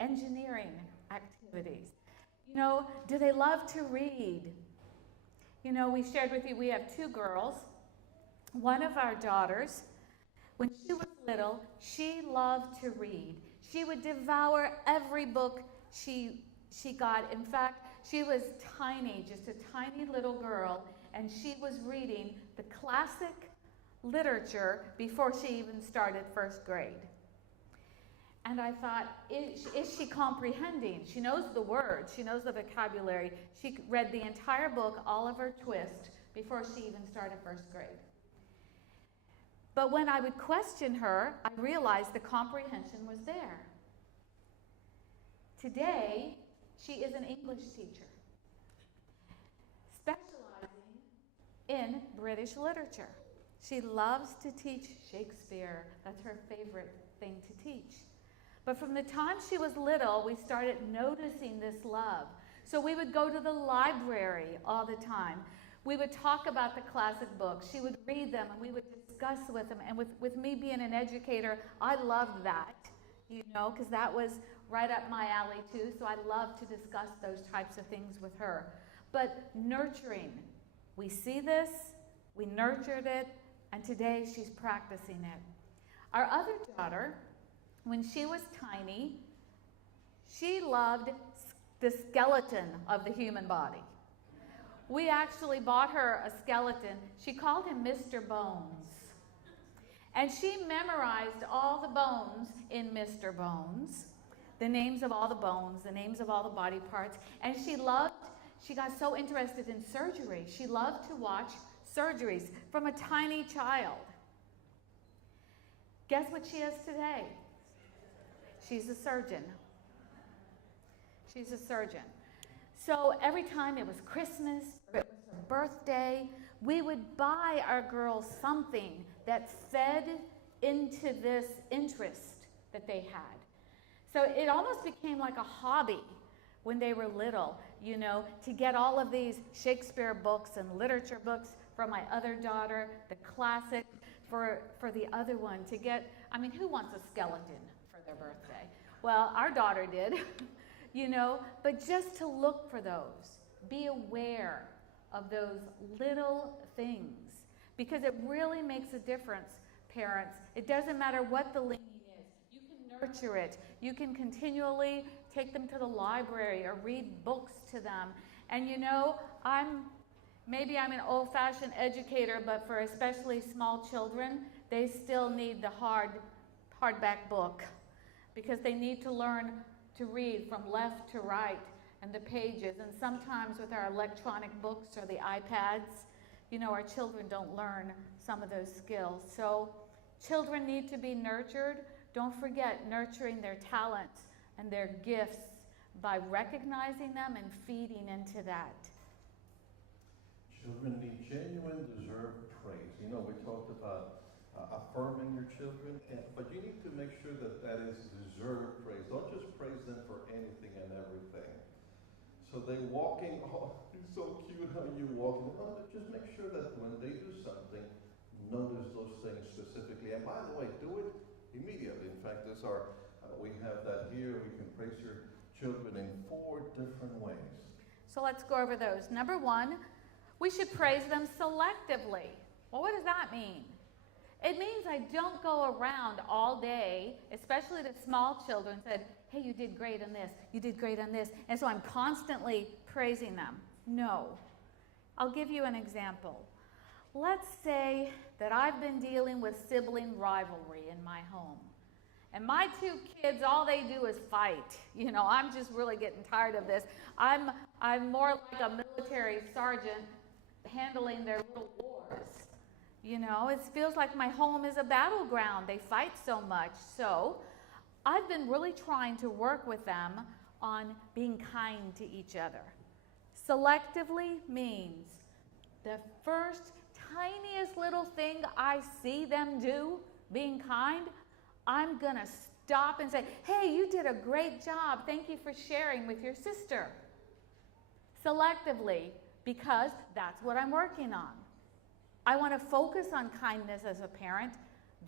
engineering activities? You know, do they love to read? You know, we shared with you, we have 2 girls. One of our daughters, when she was little, she loved to read. She would devour every book she got. In fact, she was tiny, just a tiny little girl, and she was reading the classic literature before she even started 1st grade. And I thought, is she comprehending? She knows the words, she knows the vocabulary. She read the entire book, Oliver Twist, before she even started 1st grade. But when I would question her, I realized the comprehension was there. Today, she is an English teacher, specializing in British literature. She loves to teach Shakespeare. That's her favorite thing to teach. But from the time she was little, we started noticing this love. So we would go to the library all the time. We would talk about the classic books. She would read them, and we would discuss with them. And with me being an educator, I loved that, you know, because that was right up my alley too. So I loved to discuss those types of things with her. But nurturing, we see this, we nurtured it, and today she's practicing it. Our other daughter, when she was tiny, she loved the skeleton of the human body. We actually bought her a skeleton. She called him Mr. Bones. And she memorized all the bones in Mr. Bones, the names of all the bones, the names of all the body parts. And she got so interested in surgery. She loved to watch surgeries from a tiny child. Guess what she is today? She's a surgeon. She's a surgeon. So every time it was Christmas or it was her birthday, we would buy our girls something that fed into this interest that they had. So it almost became like a hobby when they were little, you know, to get all of these Shakespeare books and literature books for my other daughter, the classic for the other one, to get, I mean, who wants a skeleton for their birthday? Well, our daughter did, you know, but just to look for those, be aware of those little things, because it really makes a difference, parents. It doesn't matter what the leaning is. You can nurture it. You can continually take them to the library or read books to them. And you know, maybe I'm an old-fashioned educator, but for especially small children, they still need the hardback book, because they need to learn to read from left to right and the pages. And sometimes with our electronic books or the iPads, you know, our children don't learn some of those skills. So children need to be nurtured. Don't forget nurturing their talents and their gifts by recognizing them and feeding into that. Children need genuine, deserved praise. You know, we talked about affirming your children, but you need to make sure that that is deserved praise. Don't just praise them for anything and everything. So they walking, oh, you're so cute how you walking. No, but just make sure that when they do something, notice those things specifically. And by the way, do it immediately. In fact, we have that here. We can praise your children in 4 different ways. So let's go over those. Number 1, We should praise them selectively. Well, what does that mean? It means I don't go around all day, especially the small children, said, hey, you did great on this, you did great on this, and so I'm constantly praising them. No. I'll give you an example. Let's say that I've been dealing with sibling rivalry in my home. And my two kids, all they do is fight. You know, I'm just really getting tired of this. I'm more like a military sergeant handling their little wars. You know, it feels like my home is a battleground. They fight so much. So I've been really trying to work with them on being kind to each other. Selectively means the first tiniest little thing I see them do, being kind, I'm going to stop and say, hey, you did a great job. Thank you for sharing with your sister. Selectively, because that's what I'm working on. I want to focus on kindness as a parent.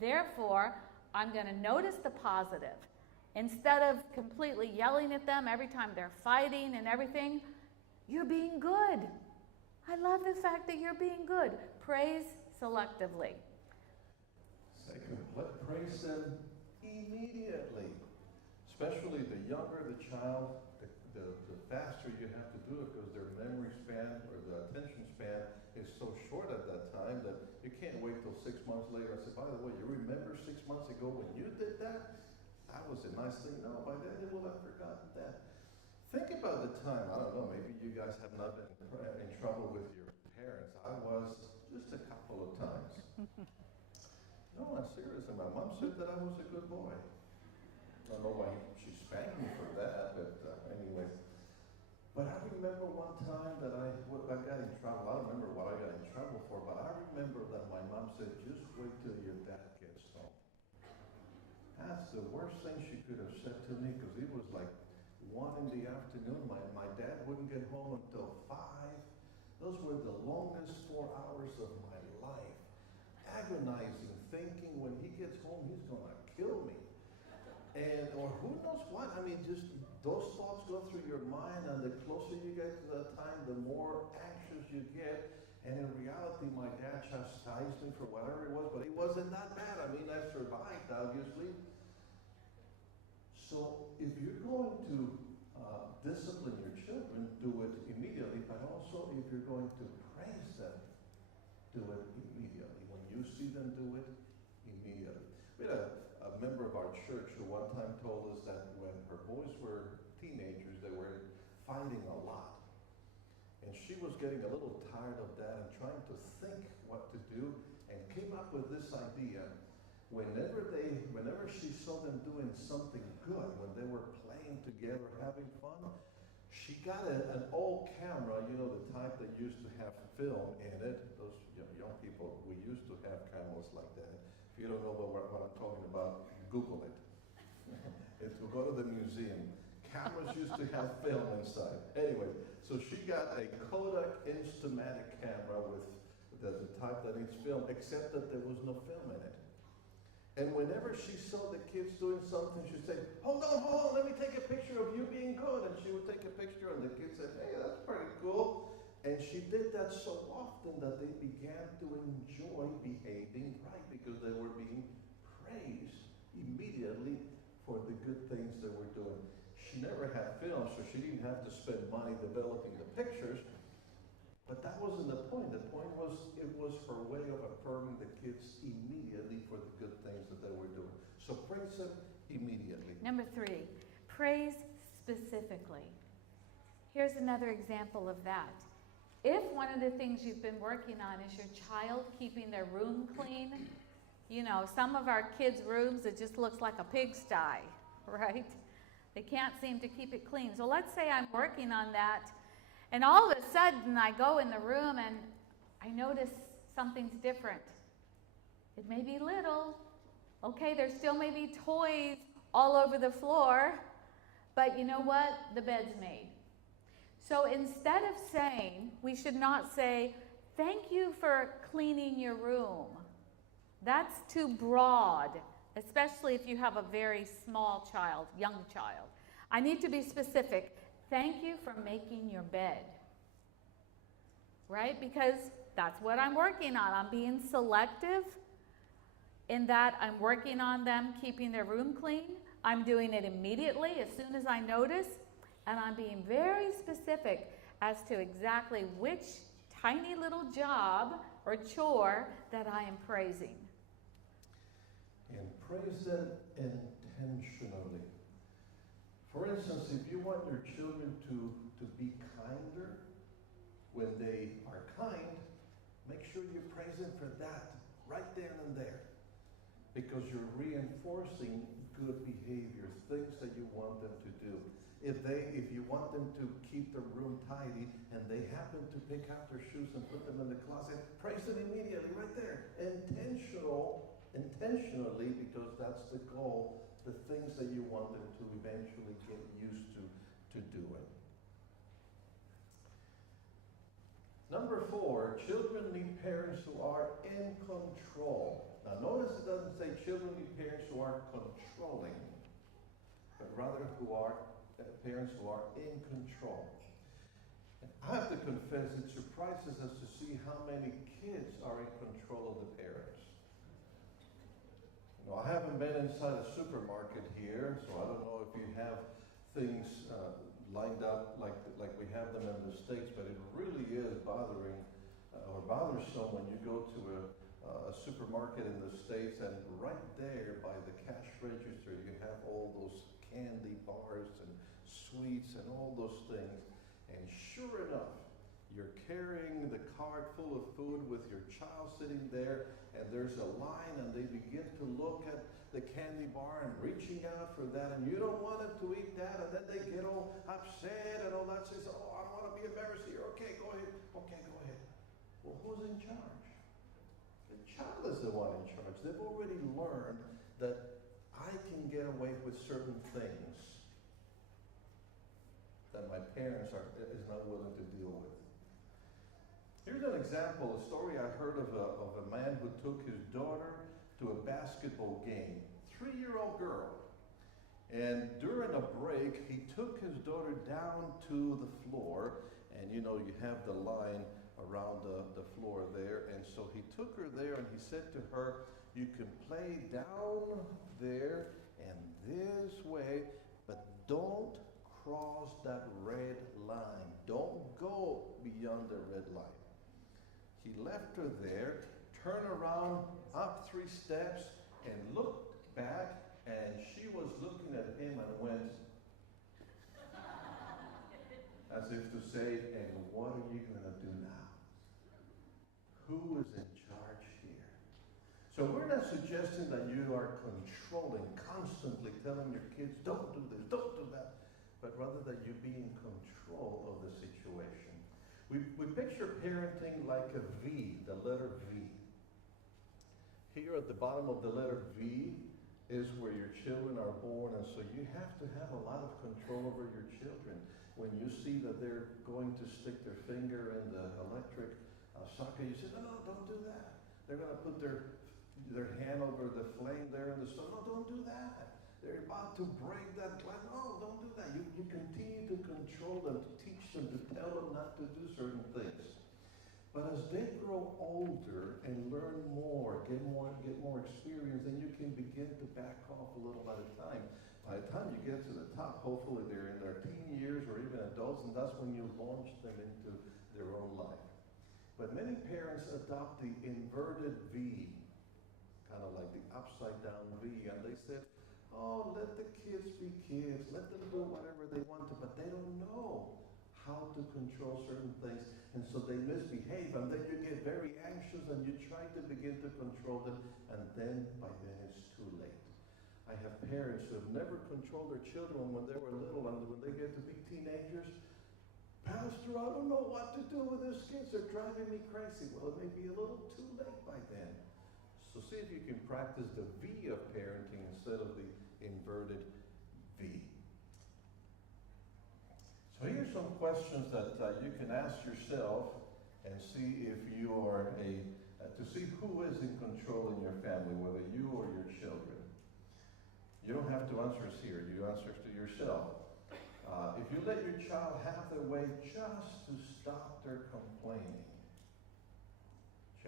Therefore, I'm going to notice the positive. Instead of completely yelling at them every time they're fighting and everything, you're being good. I love the fact that you're being good. Praise selectively. Second, praise them immediately. Especially the younger the child, the faster you have to do it because their memory span or the attention span is so short at that time that you can't wait till 6 months later and say, by the way, you remember 6 months ago when you did that? That was a nice thing. No, by then they will have forgotten that. Think about the time, I don't know, maybe you guys have not been in trouble with your parents. I was just a couple of times. No, I'm serious. And my mom said that I was a good boy. I don't know why she spanked me for that, but anyway. But I remember one time that I got in trouble. I don't remember what I got in trouble for, but I remember that my mom said, just wait till your dad gets home. That's the worst thing she could have said to me because it was like 1 in the afternoon. My dad wouldn't get home until 5. Those were the longest 4 hours of my life. Agonizing, thinking when he gets home, he's going to kill me. Or who knows what. I mean, just those thoughts go through your mind, and the closer you get to that time, the more anxious you get. And in reality, my dad chastised me for whatever it was, but it wasn't that bad. I mean, I survived, obviously. So if you're going to discipline your children, do it immediately, but also if you're going to praise them, do it immediately. When you see them do it, immediately. We had a member of our church who one time told us that when her boys were teenagers, they were fighting a lot. And she was getting a little tired of that and trying to think what to do, and came up with this idea. Whenever she saw them doing something good, when they were playing together, having fun, she got an old camera, you know, the type that used to have film in it. Those young people, we used to have cameras like that. If you don't know what I'm talking about, Google it. If you go to the museum, cameras used to have film inside. Anyway, so she got a Kodak Instamatic camera with the type that needs film, except that there was no film in it. And whenever she saw the kids doing something, she'd say, hold on, let me take a picture of you being good. And she would take a picture, and the kids said, hey, that's pretty cool. And she did that so often that they began to enjoy behaving right because they were being praised immediately for the good things they were doing. She never had film, so she didn't have to spend money developing the pictures. But that wasn't the point. The point was it was her way of affirming the kids immediately for the good things that they were doing. So praise them immediately. Number 3, praise specifically. Here's another example of that. If one of the things you've been working on is your child keeping their room clean, you know, some of our kids' rooms, it just looks like a pigsty, right? They can't seem to keep it clean. So let's say I'm working on that, and all of a sudden I go in the room and I notice something's different. It may be little. Okay, there still may be toys all over the floor, but you know what? The bed's made. So instead of saying, we should not say, thank you for cleaning your room. That's too broad, especially if you have a very small child, young child. I need to be specific. Thank you for making your bed. right? Because that's what I'm working on. I'm being selective in that I'm working on them keeping their room clean. I'm doing it immediately as soon as I notice, and I'm being very specific as to exactly which tiny little job or chore that I am praising. And praise them intentionally. For instance, if you want your children to be kinder, when they are kind, make sure you praise them for that right there and there. Because you're reinforcing good behaviors, things that you want them to do. If you want them to keep the room tidy and they happen to pick out their shoes and put them in the closet, praise them immediately right there. Intentionally, because that's the goal, the things that you want them to eventually get used to doing. Number 4, children need parents who are in control. Now notice it doesn't say children need parents who are controlling, but rather who are parents who are in control. And I have to confess, it surprises us to see how many kids are in control of the parents. I haven't been inside a supermarket here, so I don't know if you have things lined up like we have them in the States, but it really is bothering or bothersome when you go to a supermarket in the States, and right there by the cash register you have all those candy bars and sweets and all those things, and sure enough, you're carrying the cart full of food with your child sitting there, and there's a line, and they begin to look at the candy bar and reaching out for that, and you don't want them to eat that, and then they get all upset and all that. Says, oh, I want to be embarrassed here. Okay, go ahead. Okay, go ahead. Well, who's in charge? The child is the one in charge. They've already learned that I can get away with certain things that my parents is not willing to deal with. Here's an example, a story I heard of a man who took his daughter to a basketball game, 3-year-old girl. And during a break, he took his daughter down to the floor, and you have the line around the floor there. And so he took her there and he said to her, you can play down there and this way, but don't cross that red line. Don't go beyond the red line. He left her there, turned around, up 3 steps, and looked back, and she was looking at him and went, as if to say, and what are you going to do now? Who is in charge here? So we're not suggesting that you are controlling, constantly telling your kids, don't do this, don't do that, but rather that you be in control of the situation. We picture parenting like a V, the letter V. Here at the bottom of the letter V is where your children are born, and so you have to have a lot of control over your children. When you see that they're going to stick their finger in the electric socket, you say, no, don't do that. They're going to put their hand over the flame there in the stove. No, don't do that. They're about to break that glass. No, don't do that. You continue to control them, to teach them, to tell them not to do certain things. But as they grow older and learn more, get more experience, then you can begin to back off a little at a time. By the time you get to the top, hopefully they're in their teen years or even adults, and that's when you launch them into their own life. But many parents adopt the inverted V, kind of like the upside down V, and they said, oh, let the kids be kids. Let them do whatever they want to, but they don't know how to control certain things, and so they misbehave, and then you get very anxious, and you try to begin to control them, and then by then it's too late. I have parents who have never controlled their children when they were little, and when they get to be teenagers, Pastor, I don't know what to do with these kids. They're driving me crazy. Well, it may be a little too late by then. So see if you can practice the V of parenting instead of the inverted V. So here's some questions that you can ask yourself and see if you are to see who is in control in your family, whether you or your children. You don't have to answer us here. You answer to yourself. If you let your child have their way just to stop their complaining,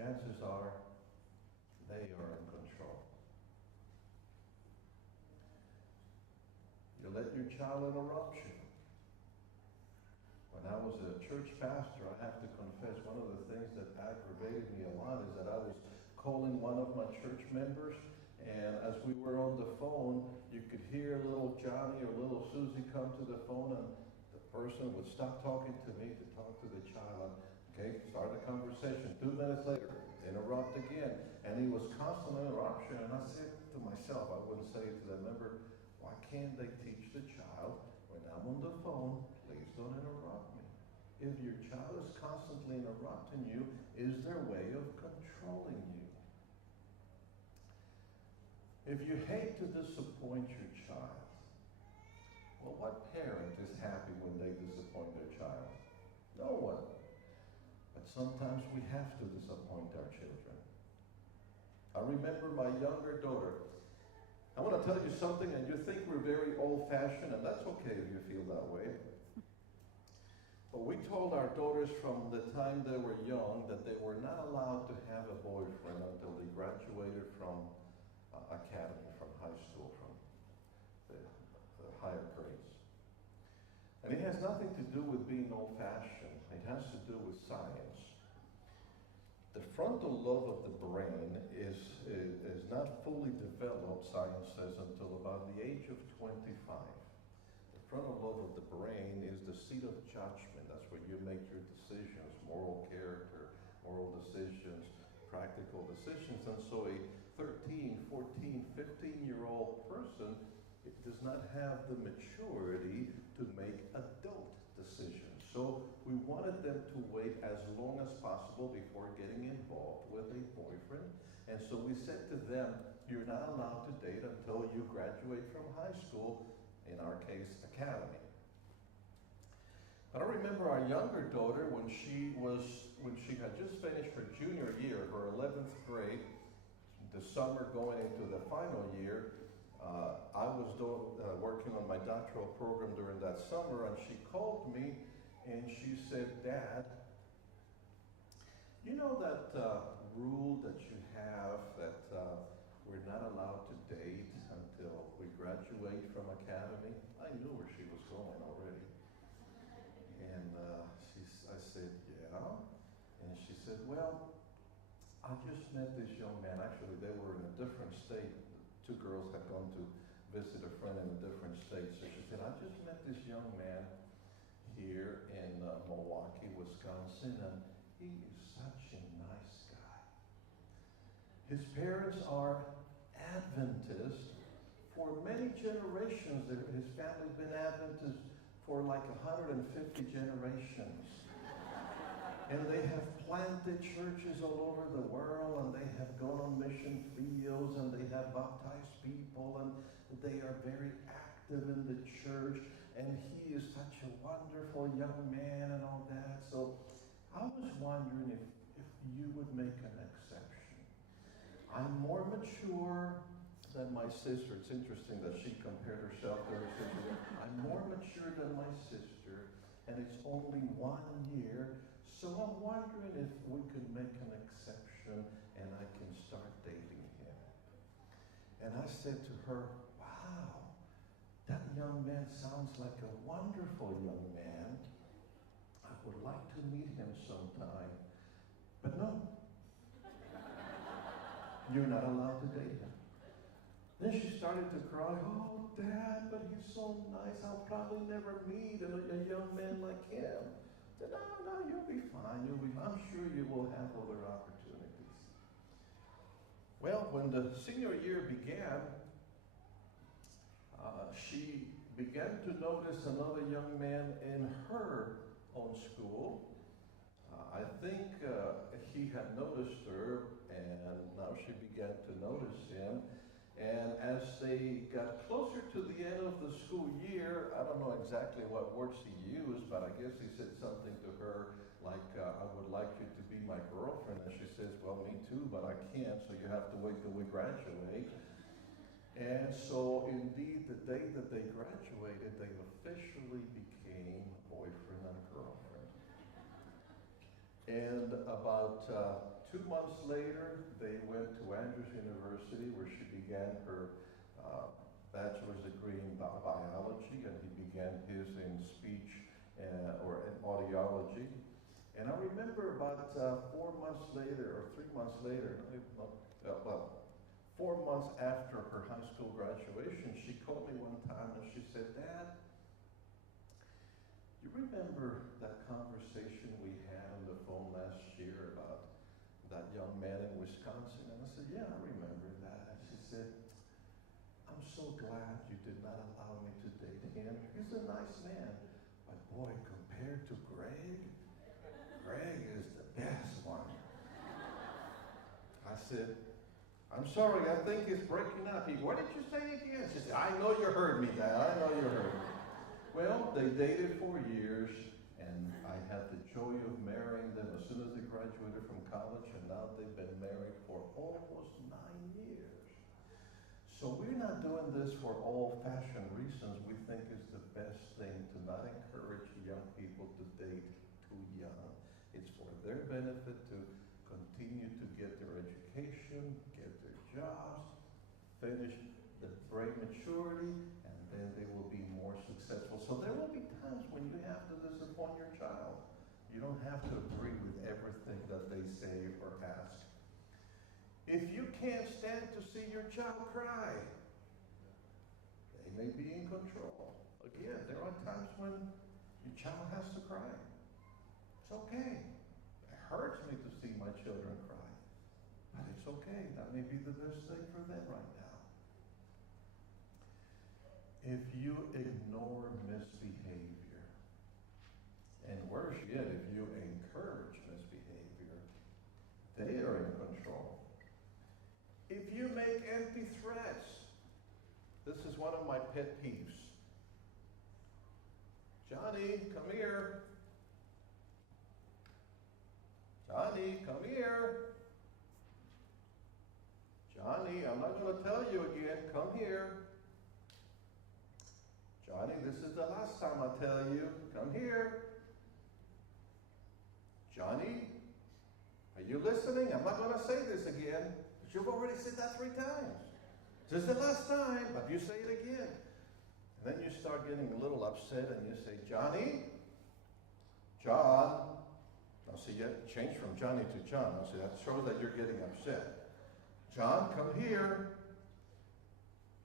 chances are they are in control. You let your child interrupt you. When I was a church pastor, I have to confess, one of the things that aggravated me a lot is that I was calling one of my church members, and as we were on the phone, you could hear little Johnny or little Susie come to the phone, and the person would stop talking to me to talk to the child. Okay, start a conversation. 2 minutes later, interrupt again. And he was constant interruption, and I said to myself, I wouldn't say it to the member, why can't they teach the child, when I'm on the phone, please don't interrupt me. If your child is constantly interrupting you, is their way of controlling you. If you hate to disappoint your child, well, what parent is happy when they disappoint their child? No one. But sometimes we have to disappoint our children. I remember my younger daughter. I want to tell you something, and you think we're very old-fashioned, and that's okay if you feel that way. But we told our daughters from the time they were young that they were not allowed to have a boyfriend until they graduated from academy, from high school, from the higher grades. And it has nothing to do with being old-fashioned. It has to do with science. The frontal lobe of the brain is not fully developed, science says, until about the age of 25. The frontal lobe of the brain is the seat of judgment. That's where you make your decisions, moral character, moral decisions, practical decisions. And so a 13, 14, 15-year-old person does not have the maturity to make adult decisions. So we wanted them to wait as long as possible before getting involved with a boyfriend. And so we said to them, you're not allowed to date until you graduate from high school, in our case, academy. But I remember our younger daughter, when she had just finished her junior year, her 11th grade, the summer going into the final year, I was working on my doctoral program during that summer, and she called me and she said, Dad, you know that rule that you have that we're not allowed to date until we graduate from academy? I knew where she was going already. And I said, yeah. And she said, well, I just met this young man. Actually, they were in a different state. The 2 girls had gone to visit a friend in a different state. So she said, I just met this young man here in Milwaukee, Wisconsin, and he is such a nice guy. His parents are Adventist. For many generations, his family's been Adventist for like 150 generations. And they have planted churches all over the world, and they have gone on mission fields, and they have baptized people, and they are very active in the church, and he is such a wonderful young man and all that. So I was wondering if you would make an exception. I'm more mature than my sister. It's interesting that she compared herself to her sister. I'm more mature than my sister, and it's only 1 year. So I'm wondering if we could make an exception and I can start dating him. And I said to her, wow, that young man sounds like a wonderful young man. I would like to meet him sometime. But no, you're not allowed to date him. Then she started to cry, oh, Dad, but he's so nice. I'll probably never meet a young man like him. I said, no, you'll be fine. I'm sure you will have other opportunities. Well, when the senior year began, she began to notice another young man in her own school. I think he had noticed her, and now she began to notice him. And as they got closer to the end of the school year, I don't know exactly what words he used, but I guess he said something to her like, I would like you to be my girlfriend. And she says, well, me too, but I can't, so you have to wait till we graduate. And so indeed, the day that they graduated, they officially became boyfriend and girlfriend. And about 2 months later, they went to Andrews University, where she began her bachelor's degree in biology, and he began his in speech or in audiology. And I remember about 4 months later, or 3 months later, well, 4 months after her high school graduation, she called me one time and she said, "Dad, you remember that conversation we had on the phone last year about that young man in Wisconsin?" And I said, "Yeah, I remember that." And she said, "I'm so glad you did not allow me to date him. He's a nice man. But boy, compared to Greg is the best one." I said, "I'm sorry, I think he's breaking up." What did you say again? She said, "I know you heard me, Dad. I know you heard me." Well, they dated for years, and I had the joy of marrying them as soon as they graduated from college, and now they've been married for almost 9 years. So we're not doing this for old-fashioned reasons. We think it's the best thing to not encourage young people to date too young. It's for their benefit to continue to get their education, get their jobs, finish the great maturity, and then they will be more successful. So there will be times when you have to disappoint your child. You don't have to agree with everything that they say or ask. If you can't stand to see your child cry, they may be in control. Again, there are times when your child has to cry. It's okay. It hurts me to see my children cry, but it's okay. That may be the best thing for them right now. If you ignore misbehavior, and worse yet, if you encourage misbehavior, they are in control. If you make empty threats, this is one of my pet peeves. "Johnny, come here. Johnny, come here. Johnny, I'm not going to tell you again. Come here. Johnny, this is the last time I tell you. Come here. Johnny, are you listening? I'm not going to say this again. But you've already said that 3 times. This is the last time, but you say it again." And then you start getting a little upset and you say, "Johnny, John." Now see, you change from Johnny to John. Now see, that shows that you're getting upset. "John, come here.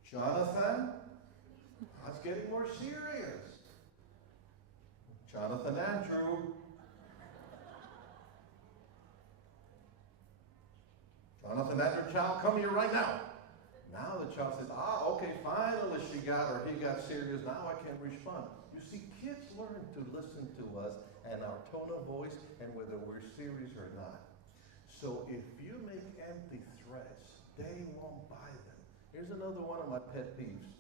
Jonathan." That's getting more serious. "Jonathan Andrew." "Jonathan Andrew, child, come here right now." Now the child says, "Okay, finally she got or he got serious. Now I can respond." You see, kids learn to listen to us and our tone of voice and whether we're serious or not. So if you make empty threats, they won't buy them. Here's another one of my pet peeves.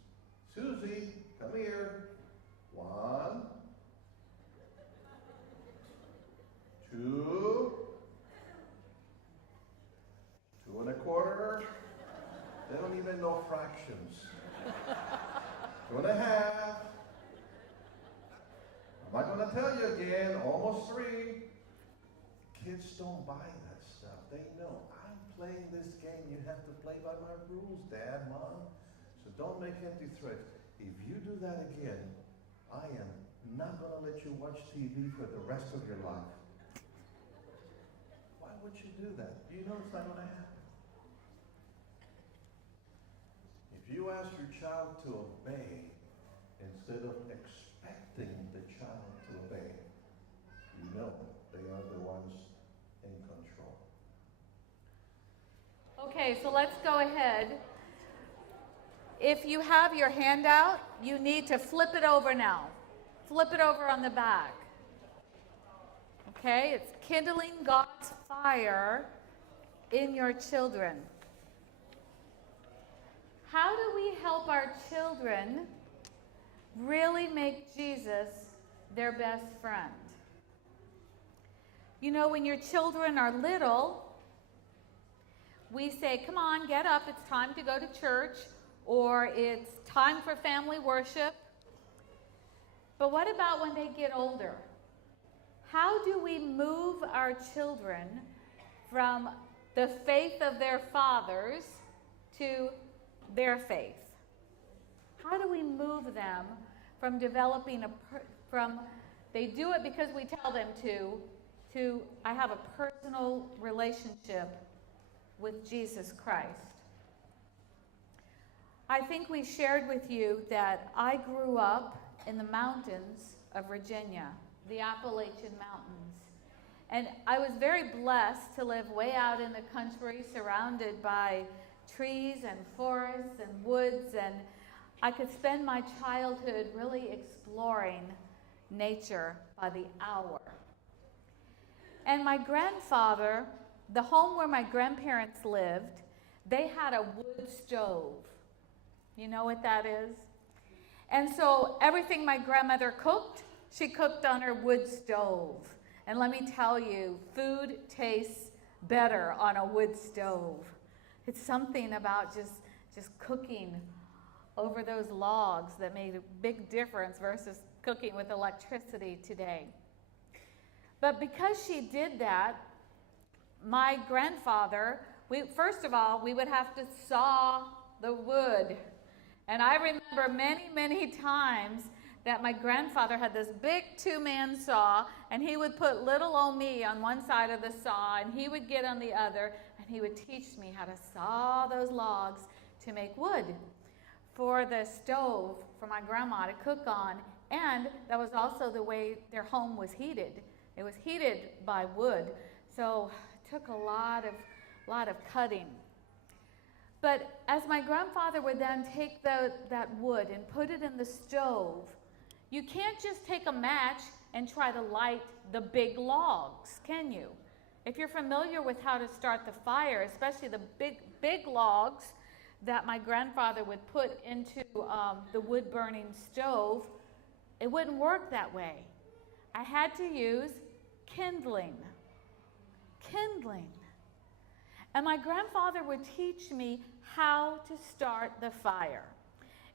"Susie, come here. 1, 2, 2 1/4. They don't even know fractions. 2 1/2. I'm not going to tell you again. Almost 3. Kids don't buy that stuff. They know, I'm playing this game. You have to play by my rules, Dad, Mom. So don't make empty threats. If you do that again, I am not going to let you watch TV for the rest of your life. Why would you do that? You know it's not going to happen. If you ask your child to obey instead of expecting the child to obey, you know they are the ones in control. Okay, so let's go ahead. If you have your handout, you need to flip it over now. Flip it over on the back. Okay, it's kindling God's fire in your children. How do we help our children really make Jesus their best friend? You know, when your children are little, we say, "Come on, get up, it's time to go to church," or "It's time for family worship." But what about when they get older? How do we move our children from the faith of their fathers to their faith? How do we move them from developing they do it because we tell them to I have a personal relationship with Jesus Christ? I think we shared with you that I grew up in the mountains of Virginia, the Appalachian Mountains. And I was very blessed to live way out in the country, surrounded by trees and forests and woods, and I could spend my childhood really exploring nature by the hour. And my grandfather, the home where my grandparents lived, they had a wood stove. You know what that is? And so everything my grandmother cooked, she cooked on her wood stove. And let me tell you, food tastes better on a wood stove. It's something about just cooking over those logs that made a big difference versus cooking with electricity today. But because she did that, my grandfather, first of all, we would have to saw the wood. And I remember many, many times that my grandfather had this big two-man saw, and he would put little old me on one side of the saw, and he would get on the other, and he would teach me how to saw those logs to make wood for the stove for my grandma to cook on. And that was also the way their home was heated. It was heated by wood, so it took a lot of cutting. But as my grandfather would then take that wood and put it in the stove, you can't just take a match and try to light the big logs, can you? If you're familiar with how to start the fire, especially the big logs that my grandfather would put into the wood-burning stove, it wouldn't work that way. I had to use kindling. And my grandfather would teach me how to start the fire.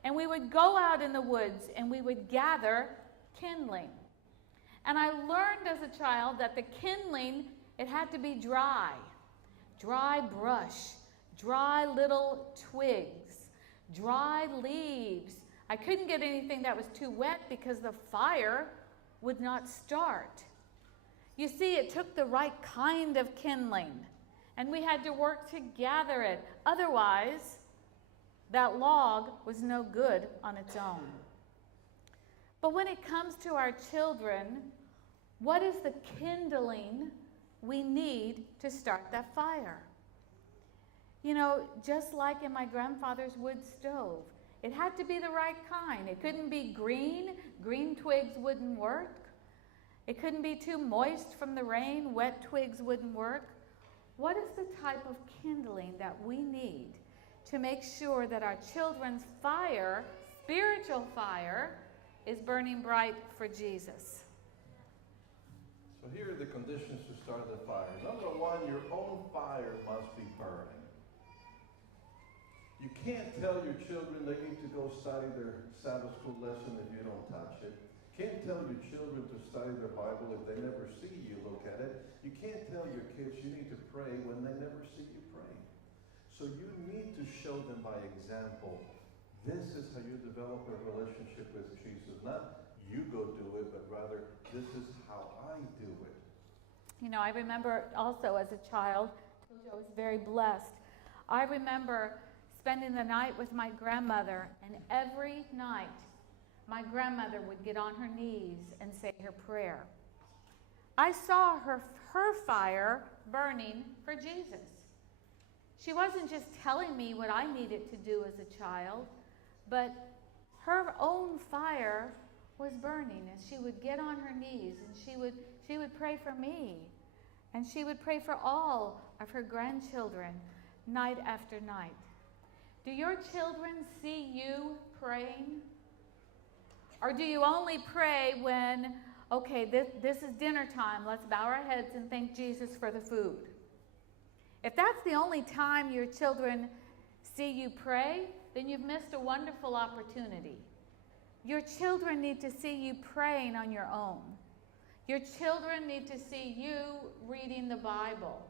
And we would go out in the woods and we would gather kindling. And I learned as a child that the kindling, it had to be dry brush, dry little twigs, dry leaves. I couldn't get anything that was too wet because the fire would not start. You see, it took the right kind of kindling, and we had to work to gather it. Otherwise, that log was no good on its own. But when it comes to our children, what is the kindling we need to start that fire? You know, just like in my grandfather's wood stove, it had to be the right kind. It couldn't be green. Green twigs wouldn't work. It couldn't be too moist from the rain. Wet twigs wouldn't work. What is the type of kindling that we need to make sure that our children's fire, spiritual fire, is burning bright for Jesus? So here are the conditions to start the fire. Number one, your own fire must be burning. You can't tell your children they need to go study their Sabbath school lesson if you don't touch it. Can't tell your children to study their Bible if they never see you look at it. You can't tell your kids you need to pray when they never see you pray. So you need to show them by example. This is how you develop a relationship with Jesus. Not you go do it, but rather this is how I do it. You know, I remember also as a child, I was very blessed. I remember spending the night with my grandmother, and every night my grandmother would get on her knees and say her prayer. I saw her fire burning for Jesus. She wasn't just telling me what I needed to do as a child, but her own fire was burning, and she would get on her knees and she would pray for me, and she would pray for all of her grandchildren night after night. Do your children see you praying? Or do you only pray when, okay, this is dinner time, let's bow our heads and thank Jesus for the food? If that's the only time your children see you pray, then you've missed a wonderful opportunity. Your children need to see you praying on your own. Your children need to see you reading the Bible.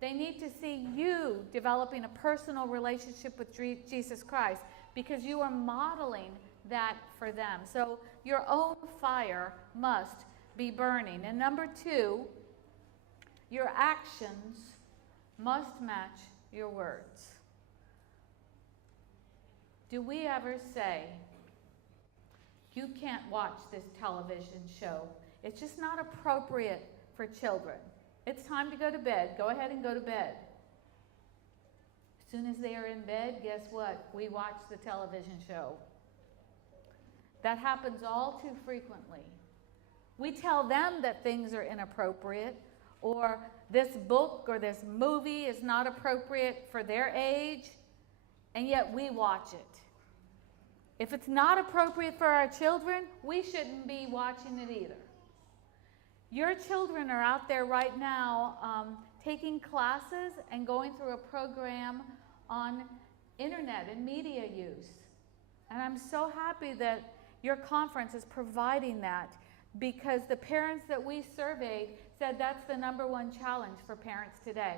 They need to see you developing a personal relationship with Jesus Christ, because you are modeling that for them. So your own fire must be burning. And number 2, your actions must match your words. Do we ever say, you can't watch this television show? It's just not appropriate for children. It's time to go to bed. Go ahead and go to bed. As soon as they are in bed, guess what? We watch the television show. That happens all too frequently. We tell them that things are inappropriate, or this book or this movie is not appropriate for their age, and yet we watch it. If it's not appropriate for our children, we shouldn't be watching it either. Your children are out there right now taking classes and going through a program on internet and media use. And I'm so happy that your conference is providing that, because the parents that we surveyed said that's the number one challenge for parents today.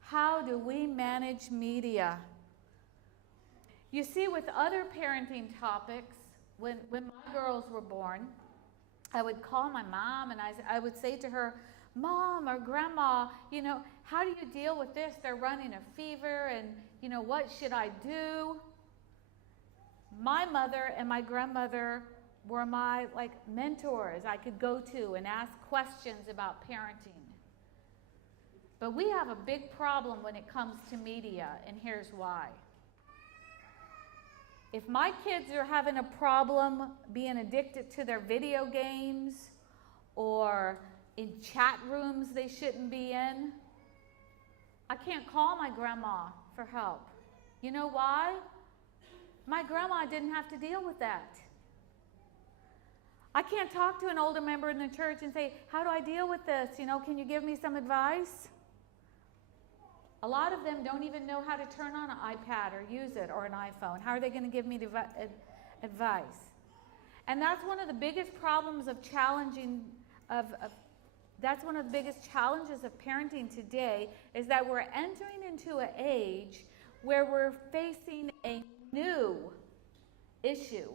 How do we manage media? You see, with other parenting topics, when my girls were born, I would call my mom and I would say to her, Mom or Grandma, how do you deal with this? They're running a fever, and, what should I do? My mother and my grandmother were my mentors I could go to and ask questions about parenting. But we have a big problem when it comes to media, and here's why. If my kids are having a problem being addicted to their video games or in chat rooms they shouldn't be in, I can't call my grandma for help. You know why? My grandma didn't have to deal with that. I can't talk to an older member in the church and say, how do I deal with this? Can you give me some advice? A lot of them don't even know how to turn on an iPad or use it, or an iPhone. How are they going to give me advice? And that's one of the biggest problems of that's one of the biggest challenges of parenting today, is that we're entering into an age where we're facing a new issue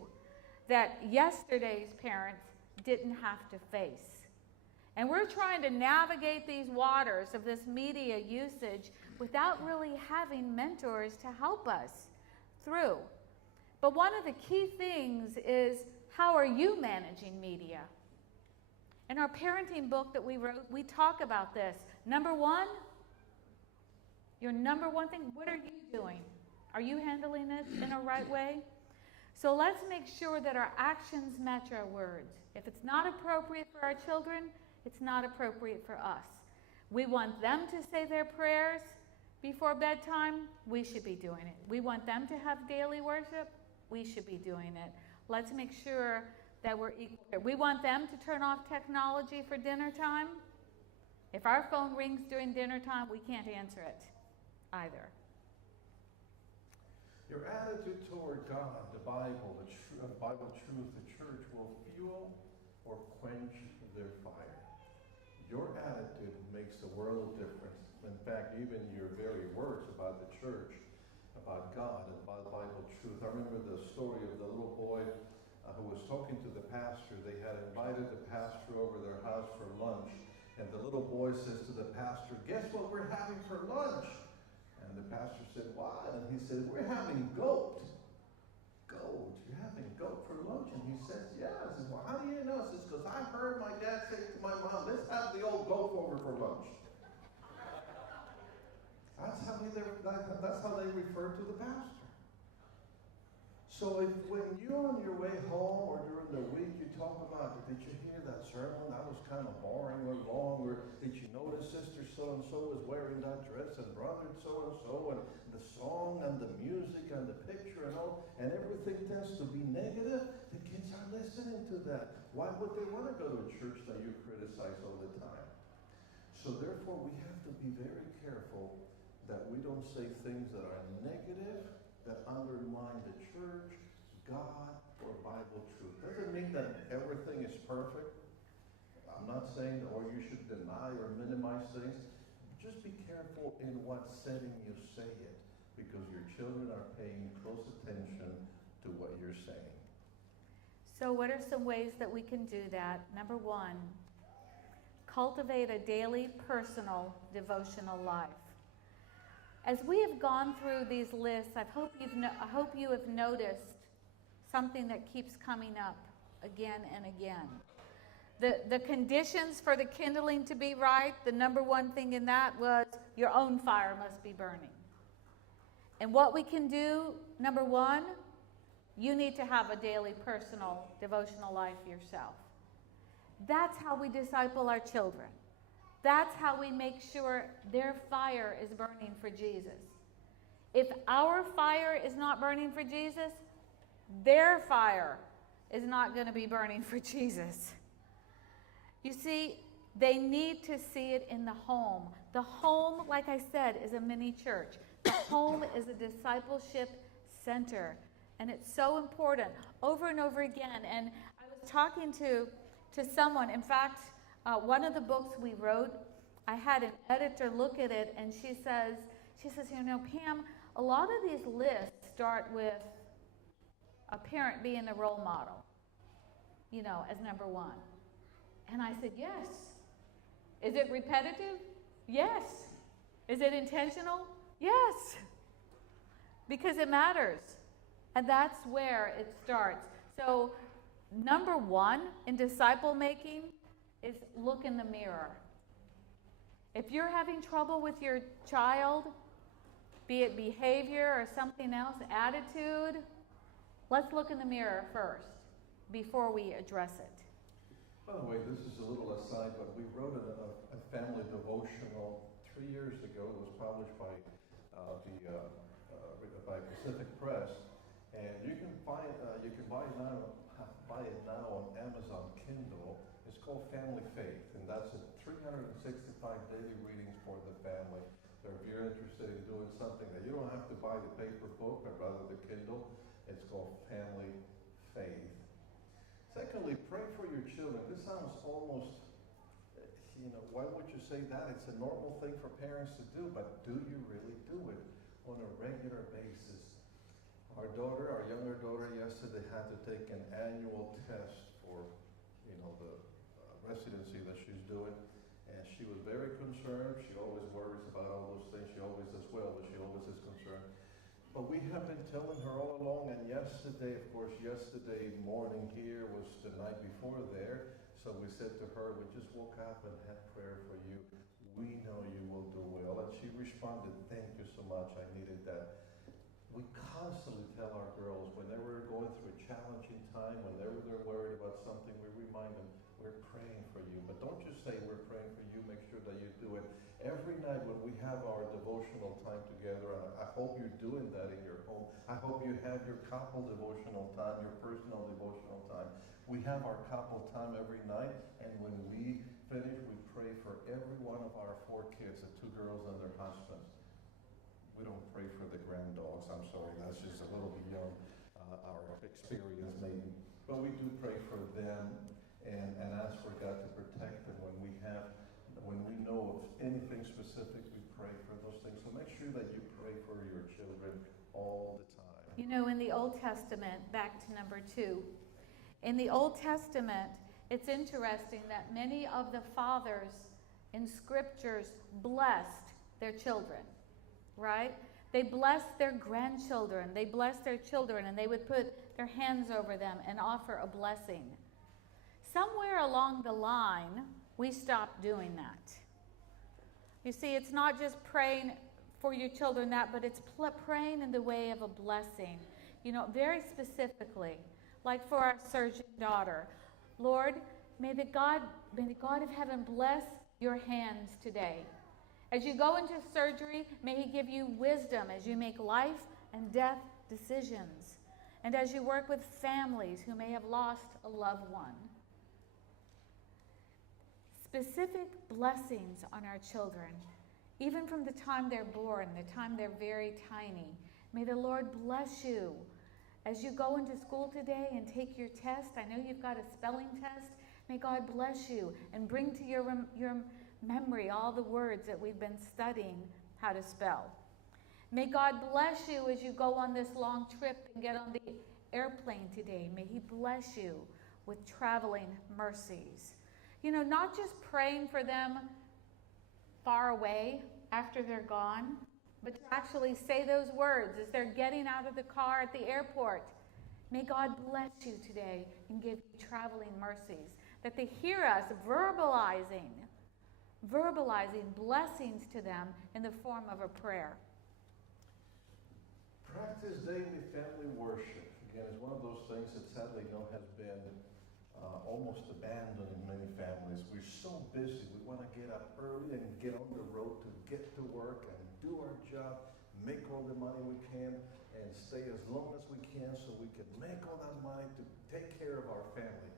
that yesterday's parents didn't have to face. And we're trying to navigate these waters of this media usage without really having mentors to help us through. But one of the key things is, how are you managing media? In our parenting book that we wrote, we talk about this. Number 1, your number one thing, what are you doing? Are you handling it in a right way? So let's make sure that our actions match our words. If it's not appropriate for our children, it's not appropriate for us. We want them to say their prayers before bedtime, we should be doing it. We want them to have daily worship, we should be doing it. Let's make sure that we're equal. We want them to turn off technology for dinner time. If our phone rings during dinner time, we can't answer it either. Your attitude toward God, the Bible, Bible truth, the church will fuel or quench their fire. Your attitude makes a world of difference. In fact, even your very words about the church, about God, and about Bible truth. I remember the story of the little boy who was talking to the pastor. They had invited the pastor over their house for lunch, and the little boy says to the pastor, "Guess what we're having for lunch?" And the pastor said, "What?" And he said, "We're having goat." "Goat? You're having goat for lunch?" And he says, "Yeah." I said, "Well, how do you know?" He says, "Because I heard my dad say to my mom, let's have the old goat over for lunch." That's how they refer to the pastor. So when you're on your way home or during the week, you talk about, did you hear that sermon? That was kind of boring or long. Or did you notice Sister so-and-so was wearing that dress, and Brother so-and-so, and the song and the music and the picture and all, and everything tends to be negative? The kids are listening to that. Why would they want to go to a church that you criticize all the time? So therefore, we have to be very careful that we don't say things that are negative, that undermine the church, God, or Bible truth. Doesn't mean that everything is perfect. I'm not saying, or you should deny or minimize things, just be careful in what setting you say it, because your children are paying close attention to what you're saying. So what are some ways that we can do that? Number one, cultivate a daily personal devotional life. As we have gone through these lists, I hope you have noticed something that keeps coming up again and again. The conditions for the kindling to be right, the number one thing in that was your own fire must be burning. And what we can do, number one, you need to have a daily personal devotional life yourself. That's how we disciple our children. That's how we make sure their fire is burning for Jesus. If our fire is not burning for Jesus, their fire is not going to be burning for Jesus. You see, they need to see it in the home. The home, like I said, is a mini church. The home is a discipleship center. And it's so important over and over again. And I was talking to someone. In fact, one of the books we wrote, I had an editor look at it, and she says, you know, Pam, a lot of these lists start with a parent being the role model, you know, as number one. And I said, yes. Is it repetitive? Yes. Is it intentional? Yes. Because it matters. And that's where it starts. So, number one in disciple making is look in the mirror. If you're having trouble with your child, be it behavior or something else, attitude, let's look in the mirror first before we address it. By the way, this is a little aside, but we wrote a family devotional 3 years ago. It was published by Pacific Press, and you can buy it now on Amazon Kindle. It's called Family Faith, and that's 365 daily readings for the family. So if you're interested in doing something that you don't have to buy the paper book, but rather the Kindle, it's called Family Faith. Secondly, pray for your children. This sounds almost, why would you say that? It's a normal thing for parents to do, but do you really do it on a regular basis? Our younger daughter yesterday had to take an annual test for, the residency that she's doing, and she was very concerned. She always worries about all those things. She always does well, but she always is concerned. But we have been telling her all along, and yesterday morning here was the night before there, so we said to her, we just woke up and had prayer for you. We know you will do well. And she responded, thank you so much, I needed that. We constantly tell our girls, whenever we're going through a challenging time, whenever they're worried about something, we remind them, we're praying for you. But don't just say we're praying for you, make sure that you do it. Every night when we have our devotional time together, and I hope you're doing that in your home. I hope you have your couple devotional time, your personal devotional time. We have our couple time every night, and when we finish, we pray for every one of our 4 kids, the 2 girls and their husbands. We don't pray for the granddogs, I'm sorry, that's just a little beyond our experience maybe. But we do pray for them and ask for God to protect them when we know of anything specific, we pray for those things. So make sure that you pray for your children all the time. In the Old Testament, back to number 2, in the Old Testament, it's interesting that many of the fathers in scriptures blessed their children, right? They blessed their grandchildren, they blessed their children, and they would put their hands over them and offer a blessing. Somewhere along the line, we stopped doing that. You see, it's not just praying for your children but it's praying in the way of a blessing. Very specifically, like for our surgeon daughter. Lord, may the God of heaven bless your hands today. As you go into surgery, may he give you wisdom as you make life and death decisions. And as you work with families who may have lost a loved one. Specific blessings on our children, even from the time they're born, the time they're very tiny. May the Lord bless you as you go into school today and take your test. I know you've got a spelling test. May God bless you and bring to your memory all the words that we've been studying how to spell. May God bless you as you go on this long trip and get on the airplane today. May He bless you with traveling mercies. You know, not just praying for them far away after they're gone, but to actually say those words as they're getting out of the car at the airport. May God bless you today and give you traveling mercies. That they hear us verbalizing blessings to them in the form of a prayer. Practice daily family worship. Again, is one of those things that sadly has been almost abandoned in many families. We're so busy. We want to get up early and get on the road to get to work and do our job, make all the money we can, and stay as long as we can so we can make all that money to take care of our family.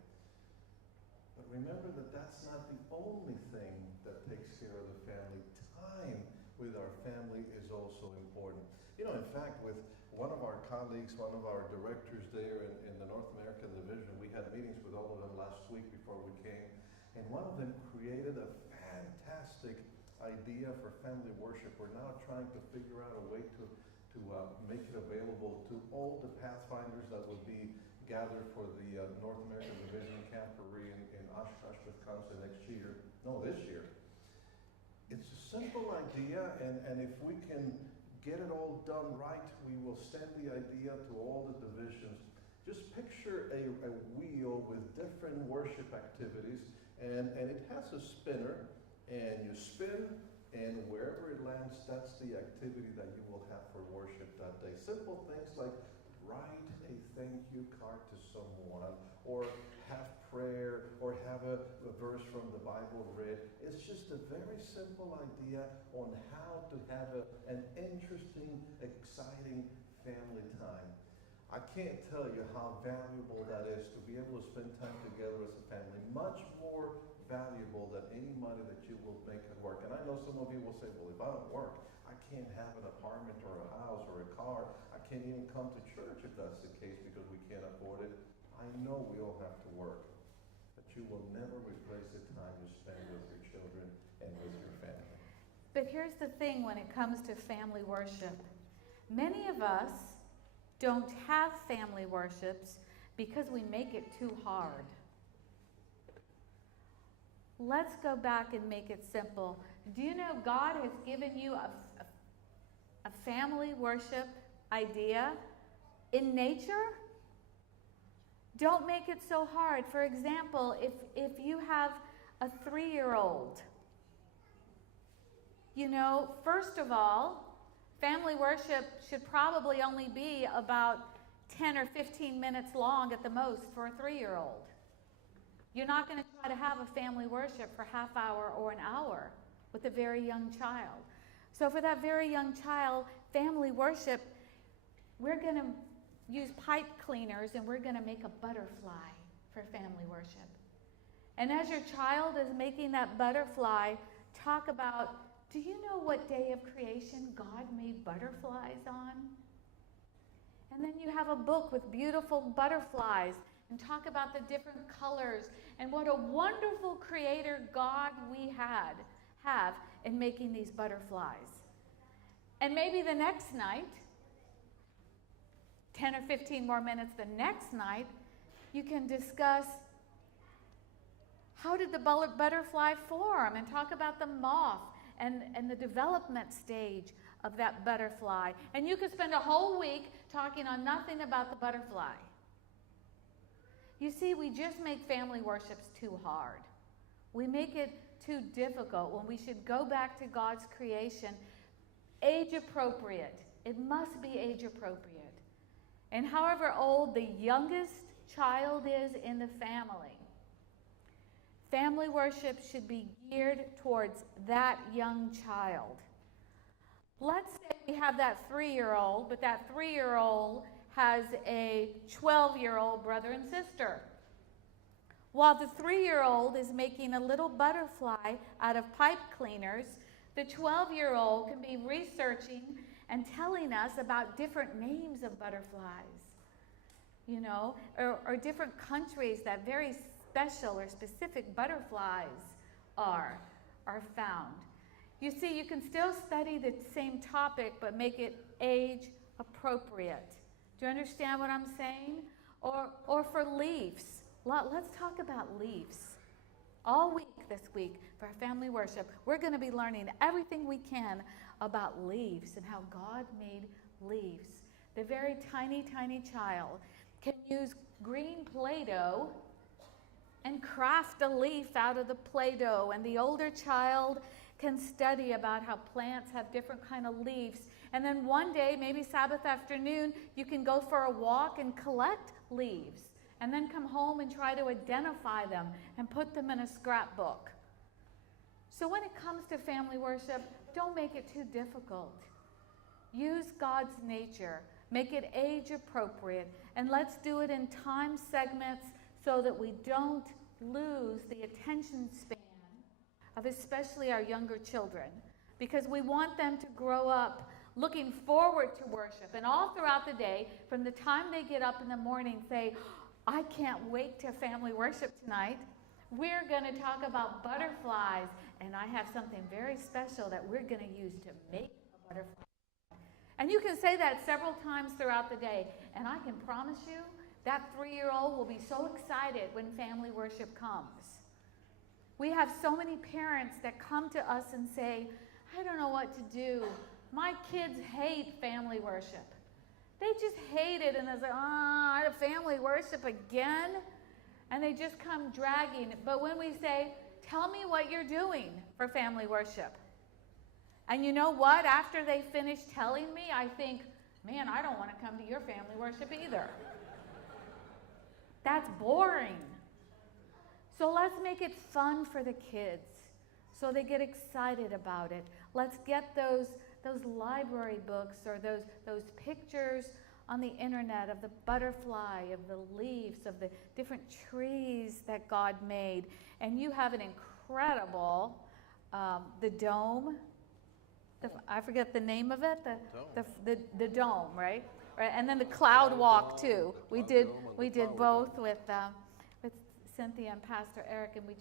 But remember that that's not the only thing that takes care of the family. Time with our family is also important. You know, in fact, with one of our colleagues, one of our directors there in the North American division, we had meetings with all of them last week before we came, and one of them created a fantastic idea for family worship. We're now trying to figure out a way to make it available to all the Pathfinders that would be gathered for the North American Division Camporee in Oshkosh, Wisconsin this year. It's a simple idea, and if we can get it all done right, we will send the idea to all the divisions. Just picture a wheel with different worship activities, and it has a spinner, and you spin, and wherever it lands, that's the activity that you will have for worship that day. Simple things like write a thank you card to someone, or have prayer, or have a verse from the Bible read. It's just a very simple idea on how to have an interesting, exciting family time. I can't tell you how valuable that is to be able to spend time together as a family. Much more valuable than any money that you will make at work. And I know some of you will say, well, if I don't work, I can't have an apartment or a house or a car. I can't even come to church if that's the case because we can't afford it. I know we all have to work, but you will never replace the time you spend with your children and with your family. But here's the thing when it comes to family worship. Many of us don't have family worships because we make it too hard. Let's go back and make it simple. Do you know God has given you a family worship idea in nature? Don't make it so hard. For example, if you have a 3-year-old, you know, first of all, family worship should probably only be about 10 or 15 minutes long at the most for a 3-year-old. You're not going to try to have a family worship for half hour or an hour with a very young child. So for that very young child, family worship, we're going to use pipe cleaners and we're going to make a butterfly for family worship. And as your child is making that butterfly, talk about, do you know what day of creation God made butterflies on? And then you have a book with beautiful butterflies and talk about the different colors and what a wonderful creator God we have in making these butterflies. And maybe the next night, 10 or 15 more minutes the next night, you can discuss how did the butterfly form and talk about the moth and the development stage of that butterfly. And you could spend a whole week talking on nothing about the butterfly. You see, we just make family worships too hard. We make it too difficult when we should go back to God's creation, age appropriate. It must be age appropriate. And however old the youngest child is in the family, family worship should be geared towards that young child. Let's say we have that 3-year-old, but that 3-year-old has a 12-year-old brother and sister. While the 3-year-old is making a little butterfly out of pipe cleaners, the 12-year-old can be researching and telling us about different names of butterflies, you know, or different countries that very special or specific butterflies are. are found. You see, you can still study the same topic, but make it age appropriate. Do you understand what I'm saying? Or for leaves. Let's talk about leaves. All week this week for our family worship, we're going to be learning everything we can about leaves and how God made leaves. The very tiny, tiny child can use green Play-Doh and craft a leaf out of the Play-Doh, and the older child can study about how plants have different kind of leaves. And then one day, maybe Sabbath afternoon, you can go for a walk and collect leaves, and then come home and try to identify them and put them in a scrapbook. So when it comes to family worship, don't make it too difficult. Use God's nature. Make it age appropriate. And let's do it in time segments so that we don't lose the attention span of especially our younger children. Because we want them to grow up looking forward to worship. And all throughout the day, from the time they get up in the morning, say, I can't wait to family worship tonight. We're going to talk about butterflies, and I have something very special that we're going to use to make a butterfly. And you can say that several times throughout the day, and I can promise you that 3-year-old will be so excited when family worship comes. We have so many parents that come to us and say, I don't know what to do. My kids hate family worship. They just hate it, and they're like, family worship again? And they just come dragging. But when we say, tell me what you're doing for family worship. And you know what? After they finish telling me, I think, man, I don't want to come to your family worship either. That's boring. So let's make it fun for the kids so they get excited about it. Let's get those library books or those pictures on the internet of the butterfly, of the leaves, of the different trees that God made. And you have an incredible, the dome. I forget the name of it. The dome, right? And then the cloud walk too. We did both with Cynthia and Pastor Eric, and we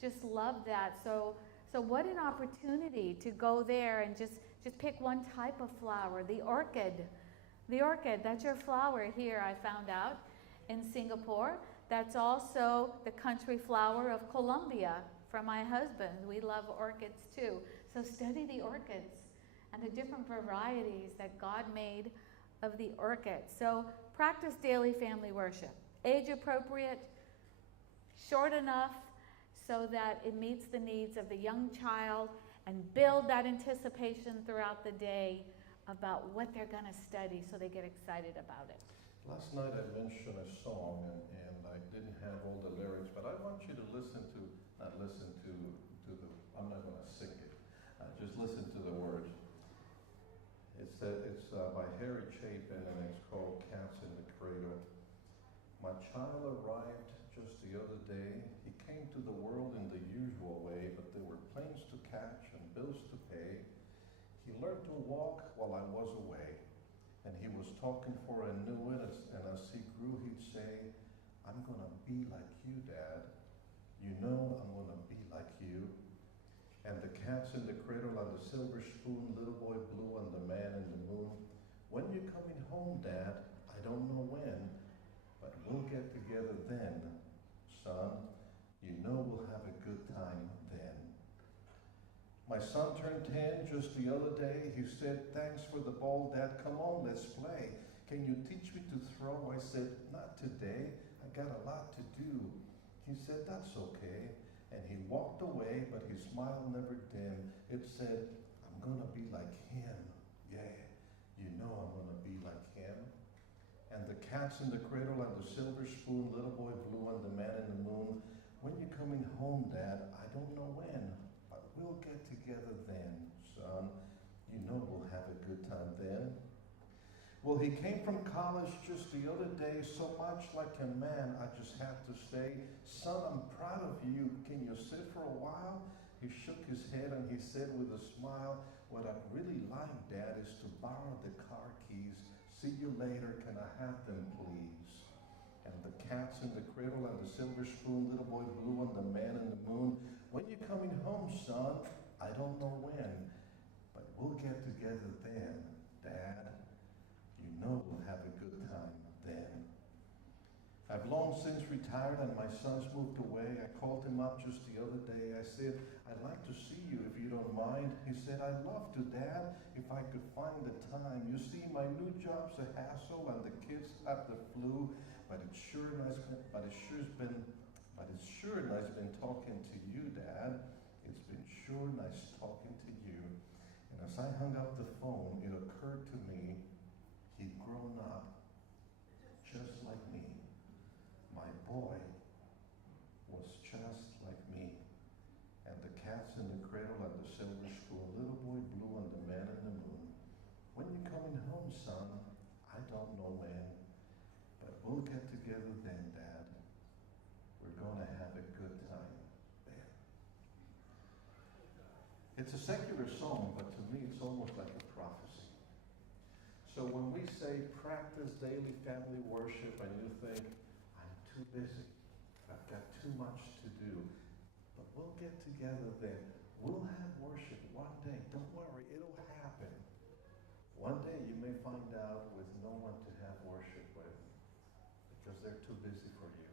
just loved that. So what an opportunity to go there and just pick one type of flower, the orchid. The orchid, that's your flower here, I found out, in Singapore. That's also the country flower of Colombia for my husband. We love orchids too. So study the orchids and the different varieties that God made of the orchid. So practice daily family worship. Age appropriate, short enough so that it meets the needs of the young child, and build that anticipation throughout the day about what they're going to study so they get excited about it. Last night I mentioned a song, and I didn't have all the lyrics, but I want you to I'm not going to sing it. Just listen to the words. It's by Harry Chapin, and it's called Cats in the Cradle. My child arrived just the other day. He came to the world in the usual way, but there were planes to catch and bills to pay. He learned to walk while I was away, and he was talking for I knew it, and as he grew he'd say, I'm going to be like you, Dad. You know I'm going to be like you. And the cats in the cradle and the silver spoon, little boy blue and the man in the moon. When you coming home, Dad? I don't know when, but we'll get together then, son. You know we'll have a good time then. My son turned 10 just the other day. He said, thanks for the ball, Dad. Come on, let's play. Can you teach me to throw? I said, not today. I got a lot to do. He said, that's okay. And he walked away, but his smile never dimmed. It said, I'm going to be like him. Yeah, you know I'm going to be like him. And the cats in the cradle and the silver spoon, little boy blue and the man in the moon. When you coming home, Dad? I don't know when, but we'll get together then, son. You know we'll have a good time then. Well, he came from college just the other day, so much like a man, I just had to say, son, I'm proud of you. Can you sit for a while? He shook his head and he said with a smile, what I'd really like, Dad, is to borrow the car keys. See you later. Can I have them, please? And the cats in the cradle and the silver spoon, little boy blue and the man in the moon. When you coming home, son. I don't know when, but we'll get together then, Dad. You know we'll have a good time then. I've long since retired and my son's moved away. I called him up just the other day. I said, I'd like to see you if you don't mind. He said, I'd love to, Dad, if I could find the time. You see, my new job's a hassle and the kids have the flu, but it's sure nice been talking to you, Dad. It's been sure nice talking to you. And as I hung up the phone, it occurred to me he'd grown up just like me. My boy was just like me. And the cat's in the cradle and the silver spoon, little boy blue and the man in the moon. When you coming home, son? I don't know when, but we'll get together then, Dad. We're gonna have a good time then. It's a secular song, but to me it's almost like a prophecy. So when we say practice daily family worship and you think, I'm too busy, I've got too much to do, but we'll get together then. We'll have worship one day. Don't worry, it'll happen. One day you may find out with no one to have worship with because they're too busy for you.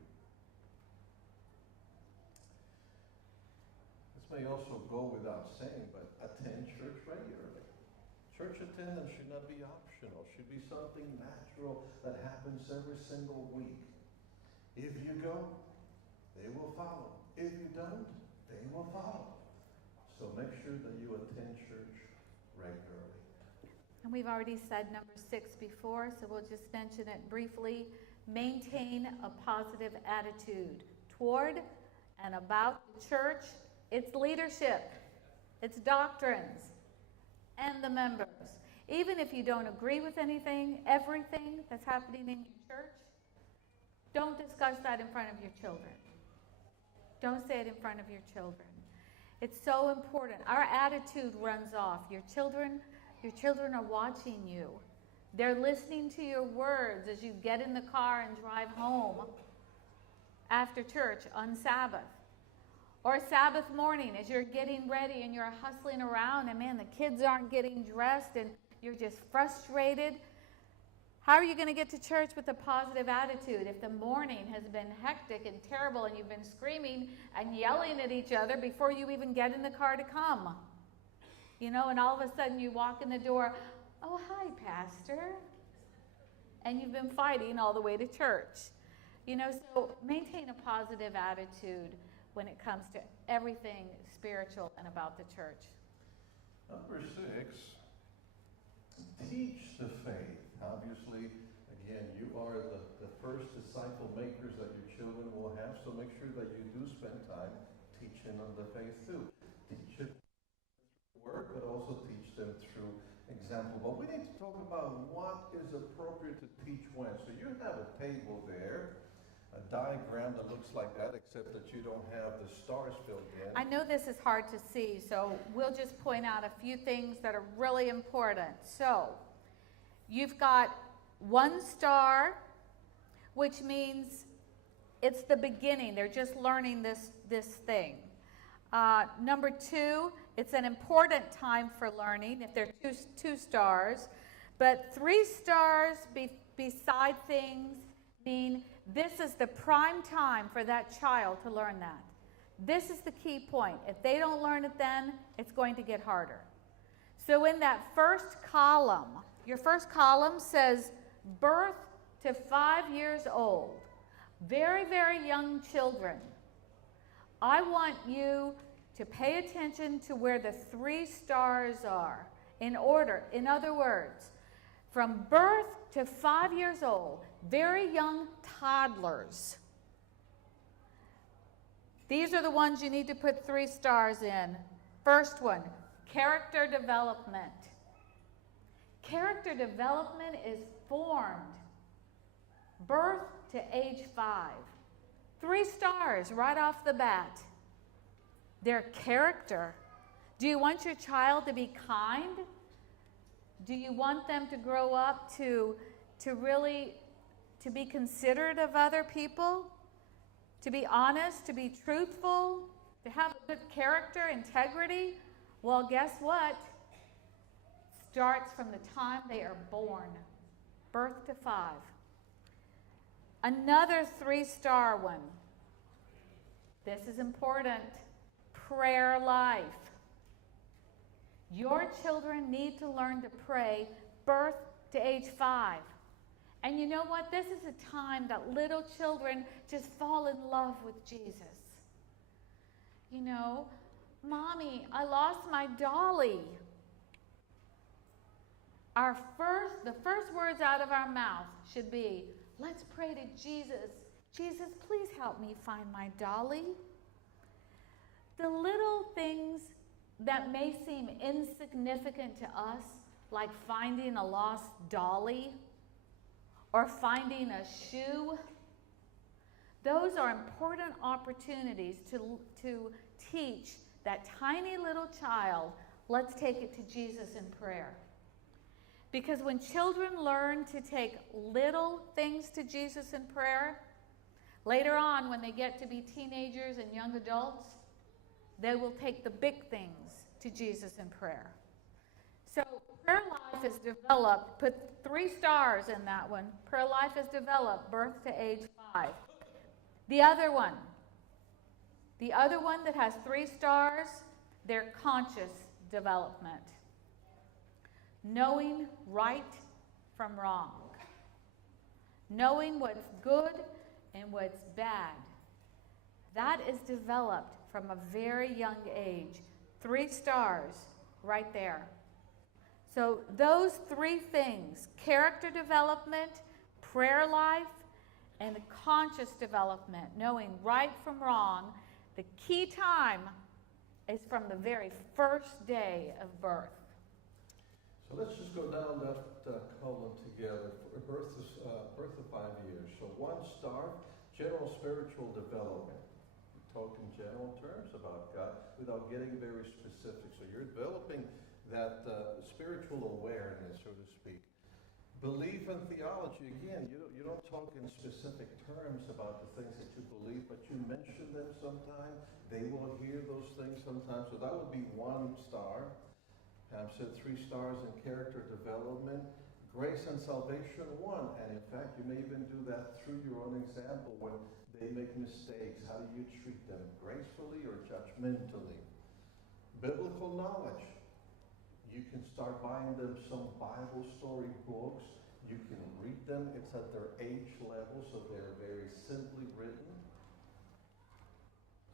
This may also go without saying, but attend church regularly. Church attendance should not be optional. It should be something natural that happens every single week. If you go, they will follow. If you don't, they will follow. So make sure that you attend church regularly. And we've already said number 6 before, so we'll just mention it briefly. Maintain a positive attitude toward and about the church, its leadership, its doctrines, and the members. Even if you don't agree with everything that's happening in your church, don't discuss that in front of your children. Don't say it in front of your children. It's so important. Our attitude runs off. Your children are watching you. They're listening to your words as you get in the car and drive home after church on Sabbath. Or Sabbath morning as you're getting ready and you're hustling around and man, the kids aren't getting dressed and you're just frustrated. How are you going to get to church with a positive attitude if the morning has been hectic and terrible and you've been screaming and yelling at each other before you even get in the car to come? You know, and all of a sudden you walk in the door, oh, hi, Pastor. And you've been fighting all the way to church. You know, so maintain a positive attitude when it comes to everything spiritual and about the church. Number 6, teach the faith. Obviously, again, you are the first disciple makers that your children will have, so make sure that you do spend time teaching them the faith too. Teach it through word, but also teach them through example. But we need to talk about what is appropriate to teach when. So you have a table there, a diagram that looks like that, except that you don't have the stars filled in. I know this is hard to see, so we'll just point out a few things that are really important. So, you've got 1 star, which means it's the beginning. They're just learning this thing. Number 2, it's an important time for learning if they're 2 stars. But 3 stars beside things mean this is the prime time for that child to learn that. This is the key point. If they don't learn it then, it's going to get harder. So in that first column, your first column says birth to 5 years old. Very, very young children. I want you to pay attention to where the 3 stars are in order. In other words, from birth to 5 years old, very young toddlers. These are the ones you need to put 3 stars in. First one, character development. Character development is formed birth to age 5. 3 stars right off the bat. Their character. Do you want your child to be kind? Do you want them to grow up to really be considerate of other people? To be honest, to be truthful, to have a good character, integrity, well, guess what? Starts from the time they are born, birth to 5. Another 3-star one. This is important. Prayer life. Your children need to learn to pray birth to age 5. And you know what? This is a time that little children just fall in love with Jesus. You know, Mommy, I lost my dolly. The first words out of our mouth should be, let's pray to Jesus. Jesus, please help me find my dolly. The little things that may seem insignificant to us, like finding a lost dolly or finding a shoe, those are important opportunities to teach that tiny little child, let's take it to Jesus in prayer. Because when children learn to take little things to Jesus in prayer, later on when they get to be teenagers and young adults, they will take the big things to Jesus in prayer. So prayer life is developed, put 3 stars in that one. Prayer life is developed, birth to age 5. The other one that has 3 stars, their conscious development. Knowing right from wrong. Knowing what's good and what's bad. That is developed from a very young age. 3 stars right there. So those 3 things, character development, prayer life, and conscious development, knowing right from wrong, the key time is from the very first day of birth. So let's just go down that column together. Birth of 5 years. So 1 star, general spiritual development. We talk in general terms about God without getting very specific. So you're developing that spiritual awareness, so to speak. Belief and theology, again, you don't talk in specific terms about the things that you believe, but you mention them sometime. They will hear those things sometimes. So that would be 1 star. Pam said 3 stars in character development. Grace and salvation, 1. And in fact, you may even do that through your own example when they make mistakes. How do you treat them? Gracefully or judgmentally? Biblical knowledge. You can start buying them some Bible story books. You can read them. It's at their age level, so they're very simply written.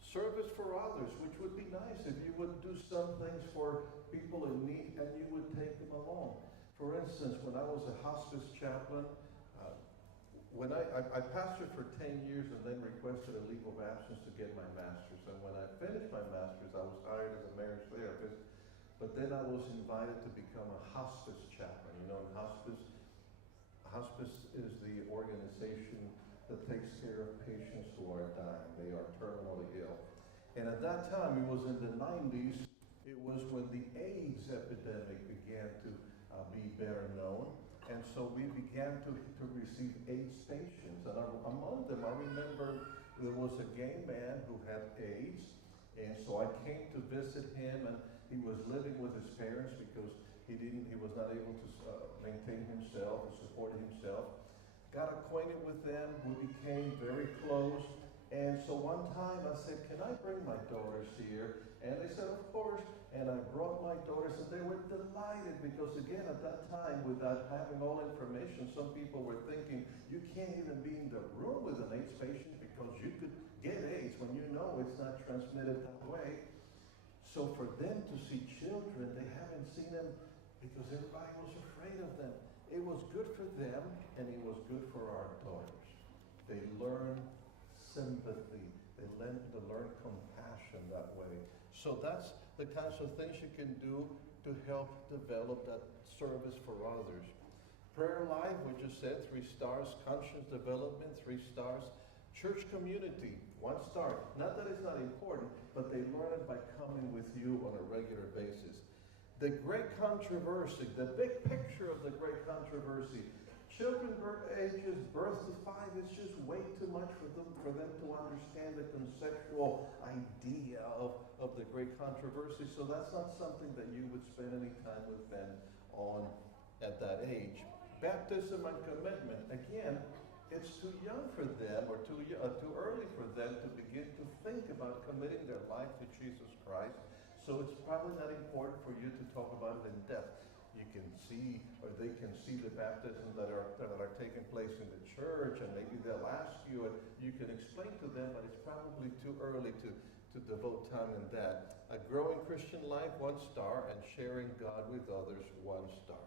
Service for others, which would be nice if you would do some things for people in need and you would take them along. For instance, when I was a hospice chaplain, when I pastored for 10 years and then requested a leave of absence to get my master's. And when I finished my master's, I was hired as a marriage therapist. But then I was invited to become a hospice chaplain. You know, hospice is the organization that takes care of patients who are dying. They are terminally ill. And at that time, it was in the 90s, it was when the AIDS epidemic began to be better known. And so we began to receive AIDS patients. And among them, I remember there was a gay man who had AIDS. And so I came to visit him, and he was living with his parents because he was not able to maintain himself and support himself. Got acquainted with them. We became very close. And so one time I said, can I bring my daughters here? And they said, of course. And I brought my daughters, and they were delighted because, again, at that time, without having all information, some people were thinking, you can't even be in the room with an AIDS patient because you could get AIDS when you know it's not transmitted that way. So for them to see children, they haven't seen them because everybody was afraid of them. It was good for them, and it was good for our daughters. They learn sympathy. They learn compassion that way. So that's the kinds of things you can do to help develop that service for others. Prayer life, we just said, 3 stars. Conscious development, 3 stars. Church community, 1 star. Not that it's not important, but they learn it by coming with you on a regular basis. The great controversy, the big picture of the great controversy. Children ages birth to 5 is just way too much for them to understand the conceptual idea of the great controversy. So that's not something that you would spend any time with them on at that age. Baptism and commitment, again, it's too young for them or too early for them to begin to think about committing their life to Jesus Christ. So it's probably not important for you to talk about it in depth. You can see, or they can see the baptisms that are taking place in the church, and maybe they'll ask you, and you can explain to them, but it's probably too early to devote time in that. A growing Christian life, 1 star, and sharing God with others, 1 star.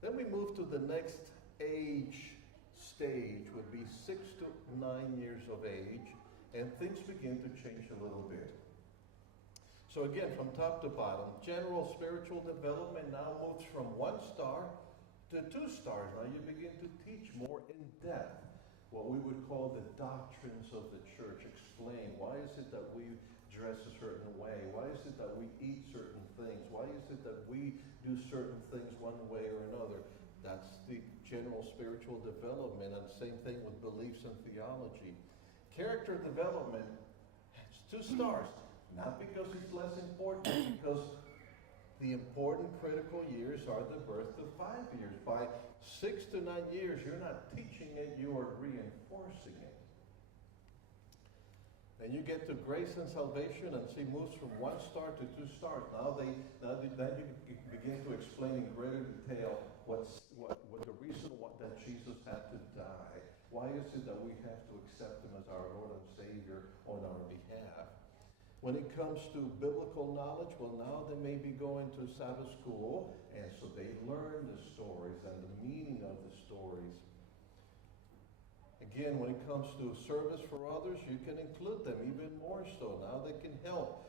Then we move to the next age stage, would be 6 to 9 years of age, and things begin to change a little bit. So again, from top to bottom, general spiritual development now moves from 1 star to 2 stars. Now you begin to teach more in depth what we would call the doctrines of the church. Explain, why is it that we dress a certain way? Why is it that we eat certain things? Why is it that we do certain things one way or another? That's the general spiritual development, and same thing with beliefs and theology. Character development, it's 2 stars. Not because it's less important, because the important critical years are the birth of 5 years. By 6 to 9 years, you're not teaching it, you are reinforcing it. Then you get to grace and salvation, and see moves from 1 star to 2 stars. Then you begin to explain in greater detail what the reason that Jesus had to die. Why is it that we have to accept him as our Lord and Savior on our behalf? When it comes to biblical knowledge, well, now they may be going to Sabbath school, and so they learn the stories and the meaning of the stories. Again, when it comes to service for others, you can include them even more so. Now they can help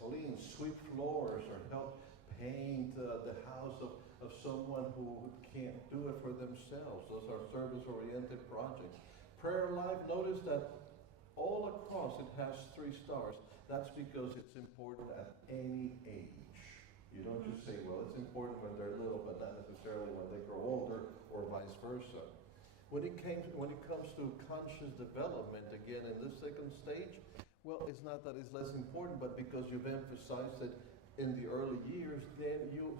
clean, sweep floors, or help paint the house of someone who can't do it for themselves. Those are service-oriented projects. Prayer life, notice that all across it has 3 stars. That's because it's important at any age. You don't just say, well, it's important when they're little, but not necessarily when they grow older, or vice versa. When it comes to conscious development, again, in this second stage, well, it's not that it's less important, but because you've emphasized it in the early years, then you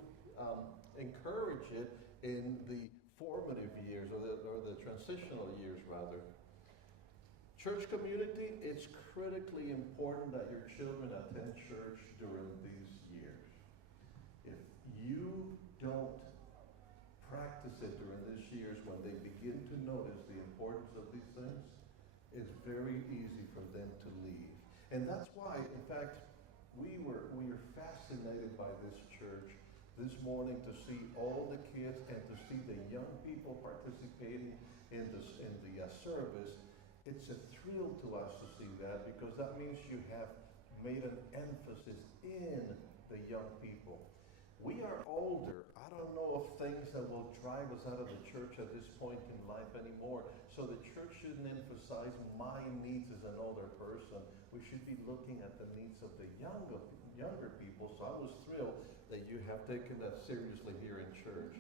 encourage it in the formative years, or the transitional years, rather. Church community, it's critically important that your children attend church during these years. If you don't practice it during these years, when they begin to notice the importance of these things, it's very easy for them to leave. And that's why, in fact, we were fascinated by this church this morning to see all the kids and to see the young people participating in the service. It's a thrill to us to see that, because that means you have made an emphasis in the young people. We are older. I don't know of things that will drive us out of the church at this point in life anymore. So the church shouldn't emphasize my needs as an older person. We should be looking at the needs of the younger people. So I was thrilled that you have taken that seriously here in church.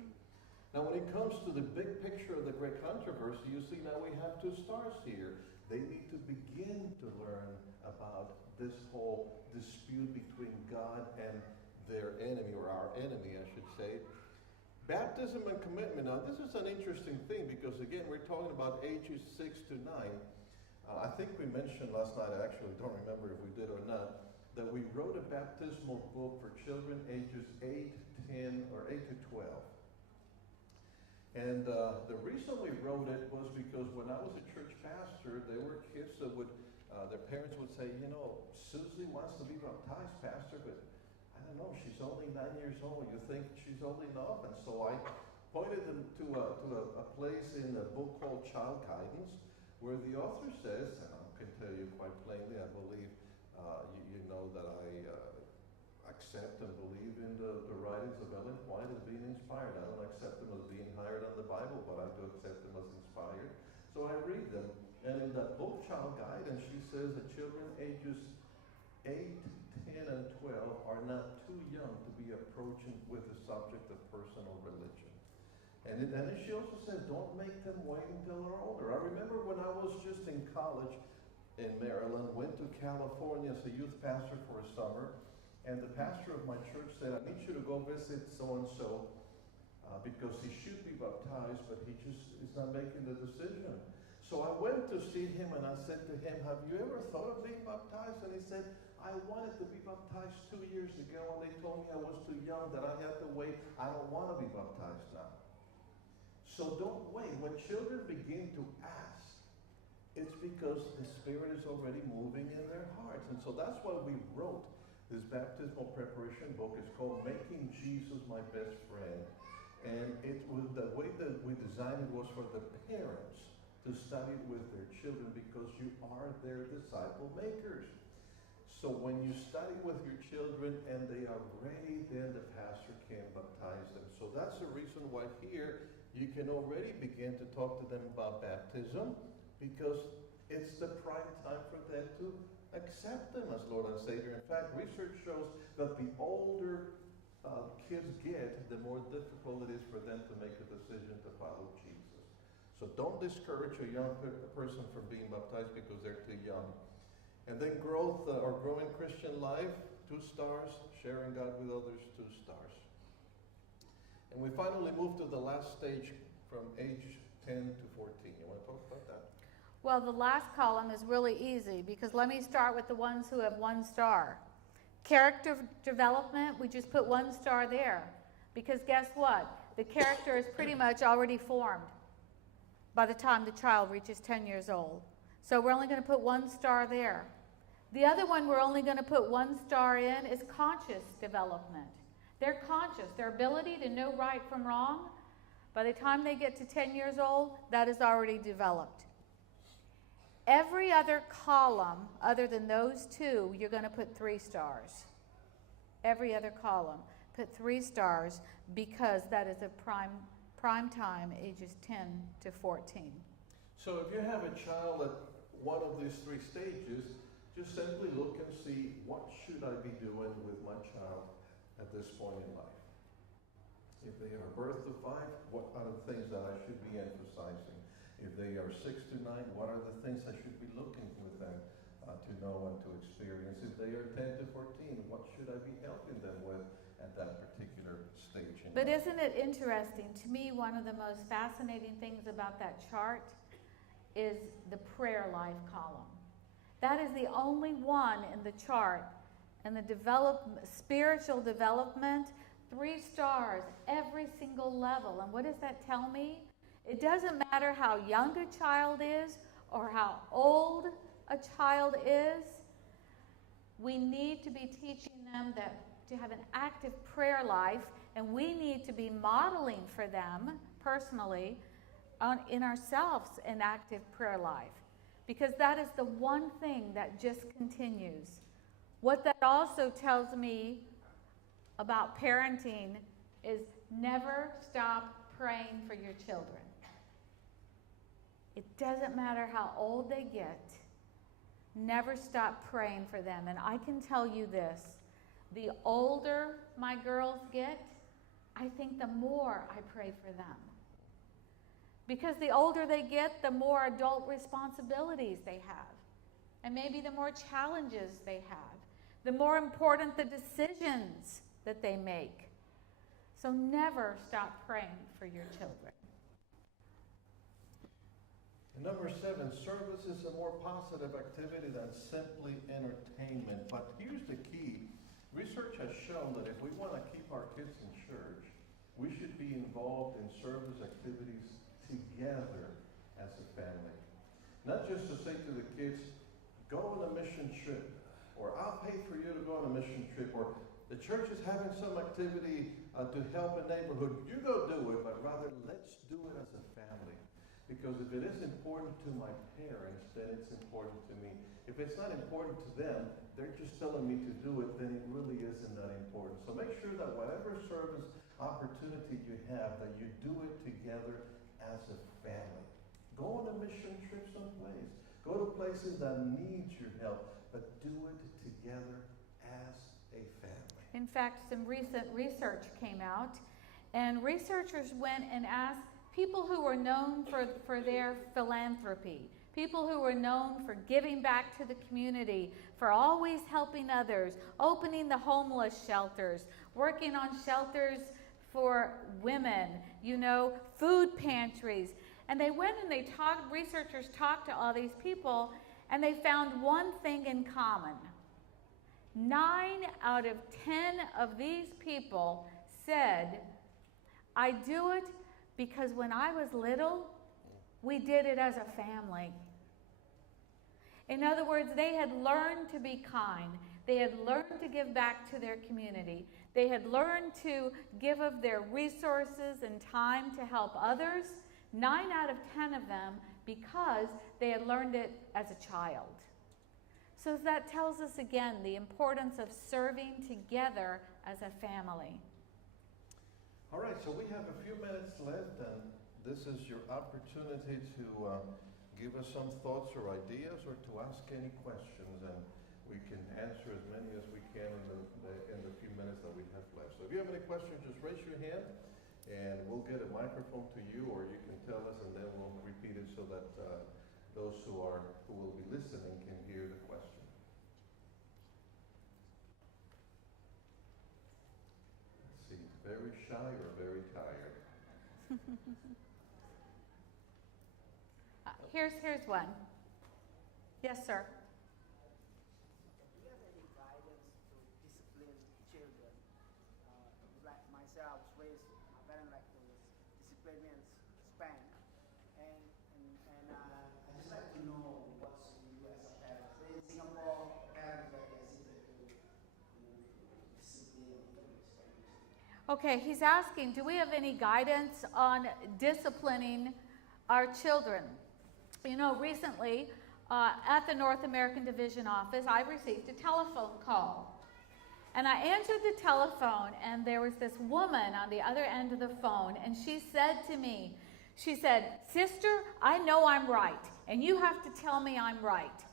Now, when it comes to the big picture of the great controversy, you see now we have 2 stars here. They need to begin to learn about this whole dispute between God and their enemy, or our enemy, I should say. Baptism and commitment. Now, this is an interesting thing, because, again, we're talking about ages 6 to 9. I think we mentioned last night, I actually don't remember if we did or not, that we wrote a baptismal book for children ages 8, 10, or 8 to 12. And the reason we wrote it was because when I was a church pastor, there were kids that their parents would say, Susie wants to be baptized, Pastor, but I don't know, she's only 9 years old. You think she's old enough? And so I pointed them to a place in a book called Child Guidance, where the author says, and I can tell you quite plainly, I believe you know that I accept and believe in the writings of Ellen White as being inspired. I don't accept them as being hired on the Bible, but I do accept them as inspired. So I read them, and in that book, Child Guidance, she says that children ages 8, 10, and 12 are not too young to be approaching with the subject of personal religion. And then she also said, don't make them wait until they're older. I remember when I was just in college in Maryland, went to California as a youth pastor for a summer, and the pastor of my church said, I need you to go visit so-and-so because he should be baptized, but he just is not making the decision. So I went to see him and I said to him, have you ever thought of being baptized? And he said, I wanted to be baptized 2 years ago, and they told me I was too young, that I had to wait. I don't want to be baptized now. So don't wait. When children begin to ask, it's because the Spirit is already moving in their hearts. And so that's why we wrote this baptismal preparation book. It's called Making Jesus My Best Friend. And it was the way that we designed it was for the parents to study with their children, because you are their disciple makers. So when you study with your children and they are ready, then the pastor can baptize them. So that's the reason why here you can already begin to talk to them about baptism, because it's the prime time for them to accept them as Lord and Savior. In fact, research shows that the older kids get, the more difficult it is for them to make a decision to follow Jesus. So don't discourage a young person from being baptized because they're too young. And then growth or growing Christian life, 2 stars. Sharing God with others, 2 stars. And we finally move to the last stage from age 10 to 14. You want to talk about that? Well, the last column is really easy, because let me start with the ones who have 1 star. Character development, we just put 1 star there. Because guess what? The character is pretty much already formed by the time the child reaches 10 years old. So we're only going to put 1 star there. The other one we're only going to put 1 star in is conscious development. They're conscious. Their ability to know right from wrong, by the time they get to 10 years old, that is already developed. Every other column, other than those 2, you're going to put 3 stars. Every other column, put 3 stars, because that is a prime time, ages 10 to 14. So if you have a child at one of these 3 stages, just simply look and see, what should I be doing with my child at this point in life? If they are birth to 5, what are the things that I should be emphasizing? If they are 6 to 9, what are the things I should be looking with them to know and to experience? If they are 10 to 14, what should I be helping them with at that particular stage in But life? isn't it interesting? To me, one of the most fascinating things about that chart is the prayer life column. That is the only one in the chart. And the spiritual development, 3 stars, every single level. And what does that tell me? It doesn't matter how young a child is or how old a child is. We need to be teaching them that to have an active prayer life, and we need to be modeling for them personally in ourselves an active prayer life, because that is the one thing that just continues. What that also tells me about parenting is never stop praying for your children. It doesn't matter how old they get. Never stop praying for them. And I can tell you this, the older my girls get, I think the more I pray for them. Because the older they get, the more adult responsibilities they have. And maybe the more challenges they have. The more important the decisions that they make. So never stop praying for your children. And number 7, service is a more positive activity than simply entertainment. But here's the key. Research has shown that if we want to keep our kids in church, we should be involved in service activities together as a family. Not just to say to the kids, go on a mission trip, or I'll pay for you to go on a mission trip, or the church is having some activity to help a neighborhood. You go do it, but rather let's do it as a family. Because if it is important to my parents, then it's important to me. If it's not important to them, they're just telling me to do it, then it really isn't that important. So make sure that whatever service opportunity you have, that you do it together as a family. Go on a mission trip someplace. Go to places that need your help, but do it together as a family. In fact, some recent research came out, And researchers went and asked people who were known for their philanthropy, people who were known for giving back to the community, for always helping others, opening the homeless shelters, working on shelters for women, food pantries. And they went and researchers talked to all these people, and they found one thing in common. 9 out of 10 of these people said, I do it because when I was little, we did it as a family. In other words, they had learned to be kind. They had learned to give back to their community. They had learned to give of their resources and time to help others. 9 out of 10 of them because they had learned it as a child. So that tells us again the importance of serving together as a family. All right, so we have a few minutes left, and this is your opportunity to give us some thoughts or ideas, or to ask any questions, and we can answer as many as we can in the few minutes that we have left. So if you have any questions, just raise your hand, and we'll get a microphone to you, or you can tell us, and then we'll repeat it so that those who will be listening can hear the question. Let's see, very shy or very tired? Here's one. Yes, sir. Do you have any guidance to discipline children? Like myself, I was raised, my parents like to discipline me and spank. And I just like to know what's you do as a parent. So in Singapore, parents are hesitant to discipline or spank. Okay, he's asking, do we have any guidance on disciplining our children? Recently, at the North American Division office, I received a telephone call. And I answered the telephone, and there was this woman on the other end of the phone, and she said to me, "Sister, I know I'm right, and you have to tell me I'm right.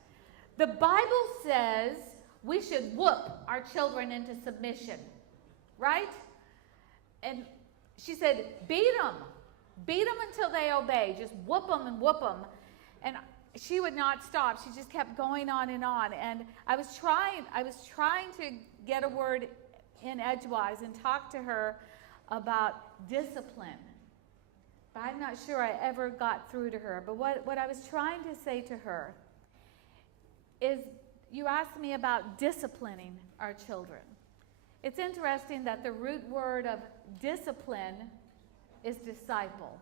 The Bible says we should whoop our children into submission, right?" And she said, beat them until they obey. Just whoop them and whoop them. And she would not stop. She just kept going on. And I was trying to get a word in edgewise and talk to her about discipline. But I'm not sure I ever got through to her. But what I was trying to say to her is, you asked me about disciplining our children. It's interesting that the root word of discipline is disciple.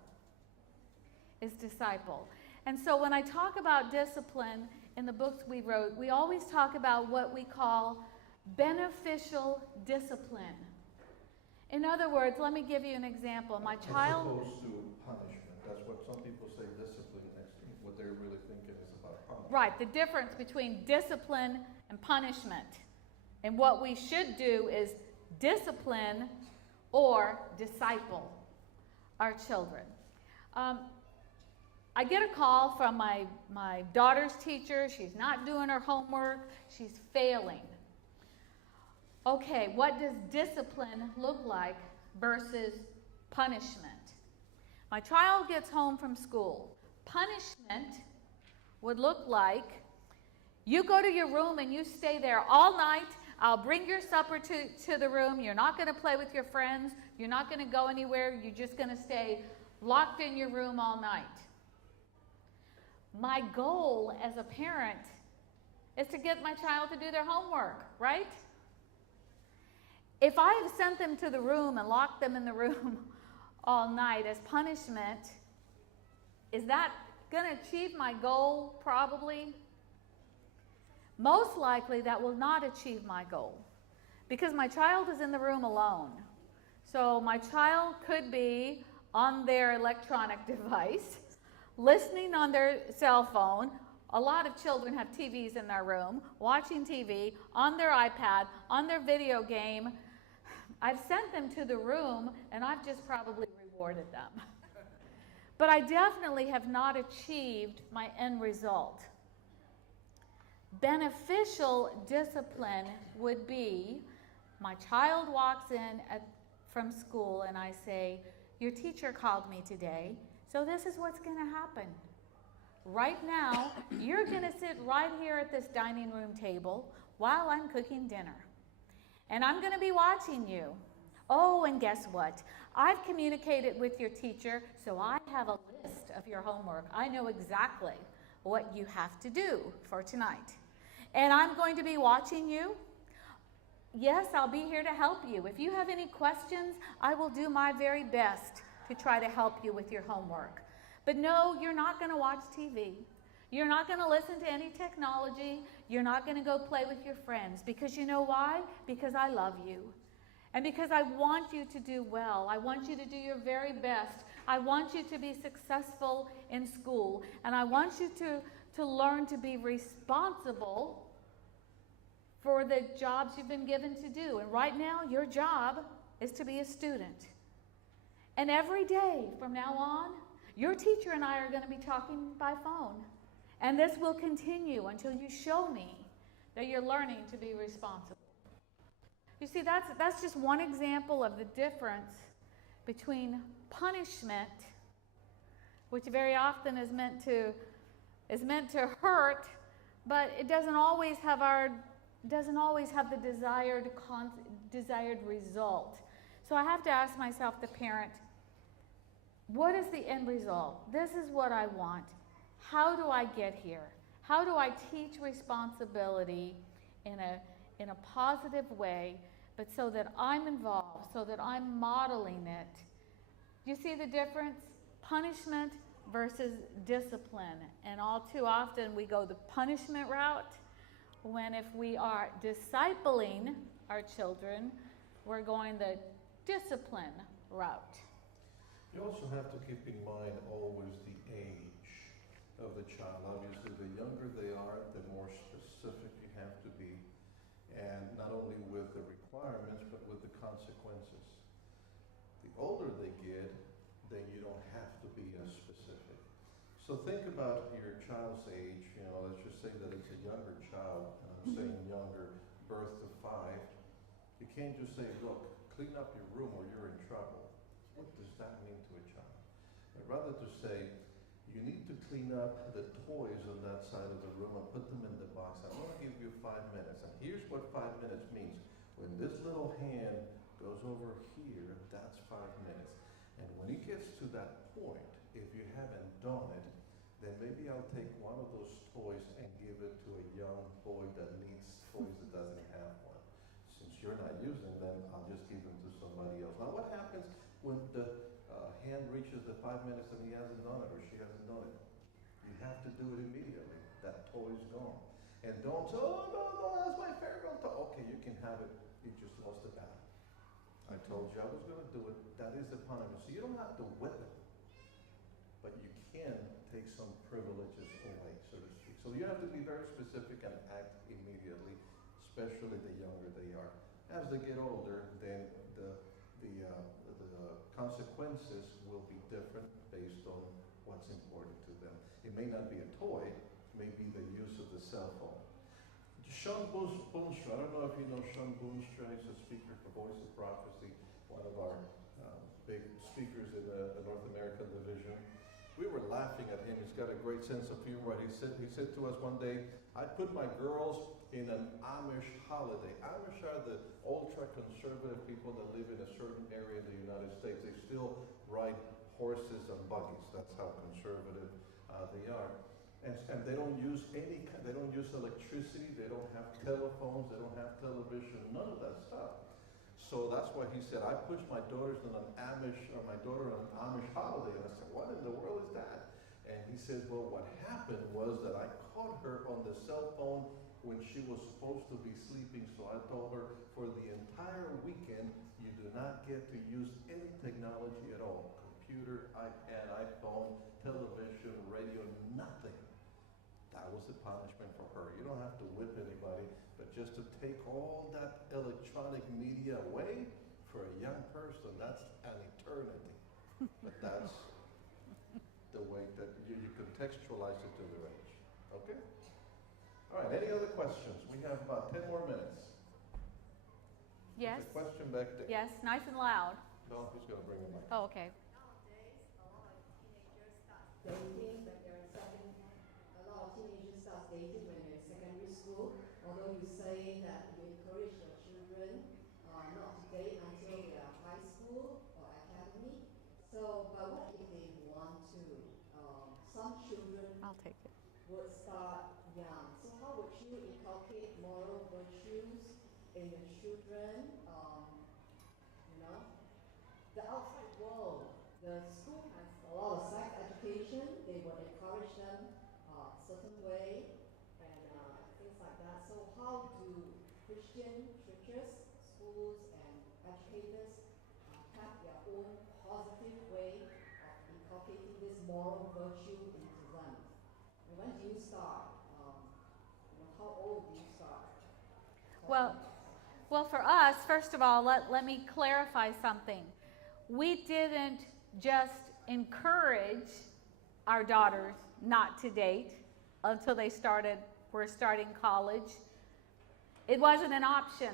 And so when I talk about discipline in the books we wrote, we always talk about what we call beneficial discipline. In other words, let me give you an example. My child... As opposed to punishment. That's what some people say discipline next to. What they're really thinking is about punishment. Right, the difference between discipline and punishment. And what we should do is discipline or disciple our children. I get a call from my daughter's teacher. She's not doing her homework. She's failing. Okay, what does discipline look like versus punishment? My child gets home from school. Punishment would look like, you go to your room and you stay there all night. I'll bring your supper to the room. You're not going to play with your friends. You're not going to go anywhere. You're just going to stay locked in your room all night. My goal as a parent is to get my child to do their homework, right? If I have sent them to the room and locked them in the room all night as punishment, is that going to achieve my goal? Probably. Most likely that will not achieve my goal because my child is in the room alone. So my child could be on their electronic device, listening on their cell phone. A lot of children have TVs in their room, watching TV, on their iPad, on their video game. I've sent them to the room and I've just probably rewarded them. But I definitely have not achieved my end result. Beneficial discipline would be, my child walks in from school and I say, your teacher called me today, so this is what's going to happen. Right now, you're going to sit right here at this dining room table while I'm cooking dinner. And I'm going to be watching you. Oh, and guess what? I've communicated with your teacher, so I have a list of your homework. I know exactly what you have to do for tonight. And I'm going to be watching you. Yes, I'll be here to help you. If you have any questions, I will do my very best to try to help you with your homework. But no, you're not going to watch TV. You're not going to listen to any technology. You're not going to go play with your friends. Because you know why? Because I love you. And because I want you to do well. I want you to do your very best. I want you to be successful in school. And I want you to learn to be responsible for the jobs you've been given to do. And right now, your job is to be a student. And every day from now on, your teacher and I are going to be talking by phone. And this will continue until you show me that you're learning to be responsible. You see, that's just one example of the difference between punishment, which very often is meant to hurt, but it doesn't always have the desired result. So I have to ask myself, the parent, what is the end result? This is what I want. How do I get here? How do I teach responsibility in a positive way, but so that I'm involved, so that I'm modeling it? You see the difference? Punishment versus discipline. And all too often we go the punishment route, when if we are discipling our children, we're going the discipline route. You also have to keep in mind always the age of the child. Obviously, the younger they are, the more specific you have to be, and not only with the requirements, but with the consequences. The older they get, then you don't have to be as specific. So think about your child's age. Let's just say that it's a younger child, and I'm saying younger, birth to 5. You can't just say, look, clean up your room or you're in trouble. What does that mean to a child? I'd rather to say, you need to clean up the toys on that side of the room and put them in the box. I'm going to give you 5 minutes. And here's what 5 minutes means. When this little hand goes over here, that's 5 minutes. And when it gets to that point, if you haven't done it, then maybe I'll take one of those toys and give it to a young boy that needs toys that doesn't have one. Since you're not using them, I'll just give them to somebody else. Now what happens when the hand reaches the 5 minutes and he hasn't done it or she hasn't done it? You have to do it immediately. That toy's gone. And don't say, oh, no, that's my favorite toy. Okay, you can have it. You just lost the battle. I told you I was going to do it. That is the punishment. So you don't have to whip it. But you can take some privileges away, so to speak. So you have to be very specific and act immediately, especially the younger they are. As they get older, then the consequences will be different based on what's important to them. It may not be a toy, it may be the use of the cell phone. Sean Boonstra, I don't know if you know Sean Boonstra, he's a speaker for Voice of Prophecy, one of our big speakers in the North American division. We were laughing at him. He's got a great sense of humor. He said to us one day, I put my girls in an Amish holiday. Amish are the ultra-conservative people that live in a certain area in the United States. They still ride horses and buggies. That's how conservative they are. And they don't use electricity. They don't have telephones. They don't have television. None of that stuff. So that's why he said, I pushed my daughter on an Amish holiday. And I said, what in the world is that? And he said, well, what happened was that I caught her on the cell phone when she was supposed to be sleeping. So I told her, for the entire weekend, you do not get to use any technology at all. Computer, iPad, iPhone, television, radio, nothing. That was the punishment for her. You don't have to whip anybody, but just to take all that electronic media away for a young person, that's an eternity. But that's the way that you contextualize it to their age. Okay? All right, any other questions? We have about 10 more minutes. Yes? There's a question back there. Yes, nice and loud. No, who's going to bring the mic? Oh, okay. Nowadays, a lot of teenagers start dating when they're in second. A lot of teenagers start dating when they're in secondary school. Although you say that you encourage your children not to date until they are high school or academy. So, but what if they want to? Some children I'll take it. would start young. So, how would you inculcate moral virtues in your children? You know, the outside world, the school has a lot of sex education. They would encourage them certain way and things like that. So how do Christian churches, schools, and educators have their own positive way of inculcating this moral virtue into them? And when do you start? How old do you start? Well, for us, first of all, let me clarify something. We didn't just encourage our daughters not to date until they were starting college. It wasn't an option.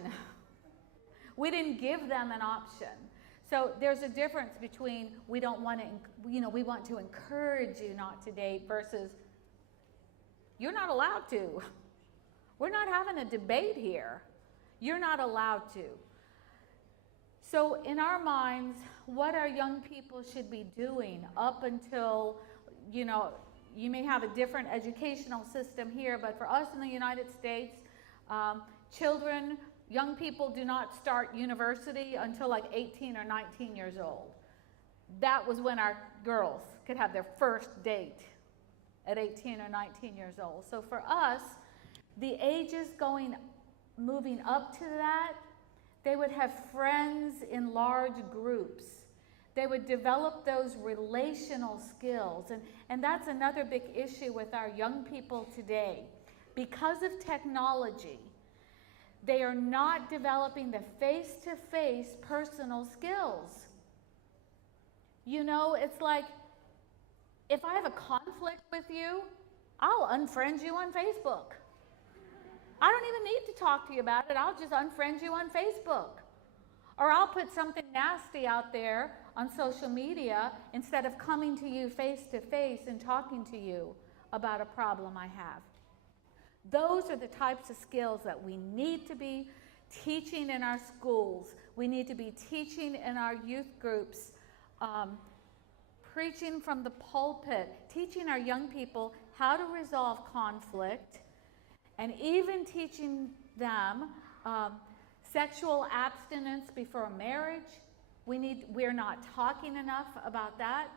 We didn't give them an option. So there's a difference between we want to encourage you not to date versus you're not allowed to. We're not having a debate here. You're not allowed to. So in our minds, what our young people should be doing up until, you may have a different educational system here, but for us in the United States, young people do not start university until like 18 or 19 years old. That was when our girls could have their first date at 18 or 19 years old. So for us, the ages moving up to that, they would have friends in large groups. They would develop those relational skills. And that's another big issue with our young people today. Because of technology, they are not developing the face-to-face personal skills. It's like, if I have a conflict with you, I'll unfriend you on Facebook. I don't even need to talk to you about it. I'll just unfriend you on Facebook. Or I'll put something nasty out there on social media instead of coming to you face to face and talking to you about a problem I have. Those are the types of skills that we need to be teaching in our schools. We need to be teaching in our youth groups, preaching from the pulpit, teaching our young people how to resolve conflict, and even teaching them sexual abstinence before marriage. We're not talking enough about that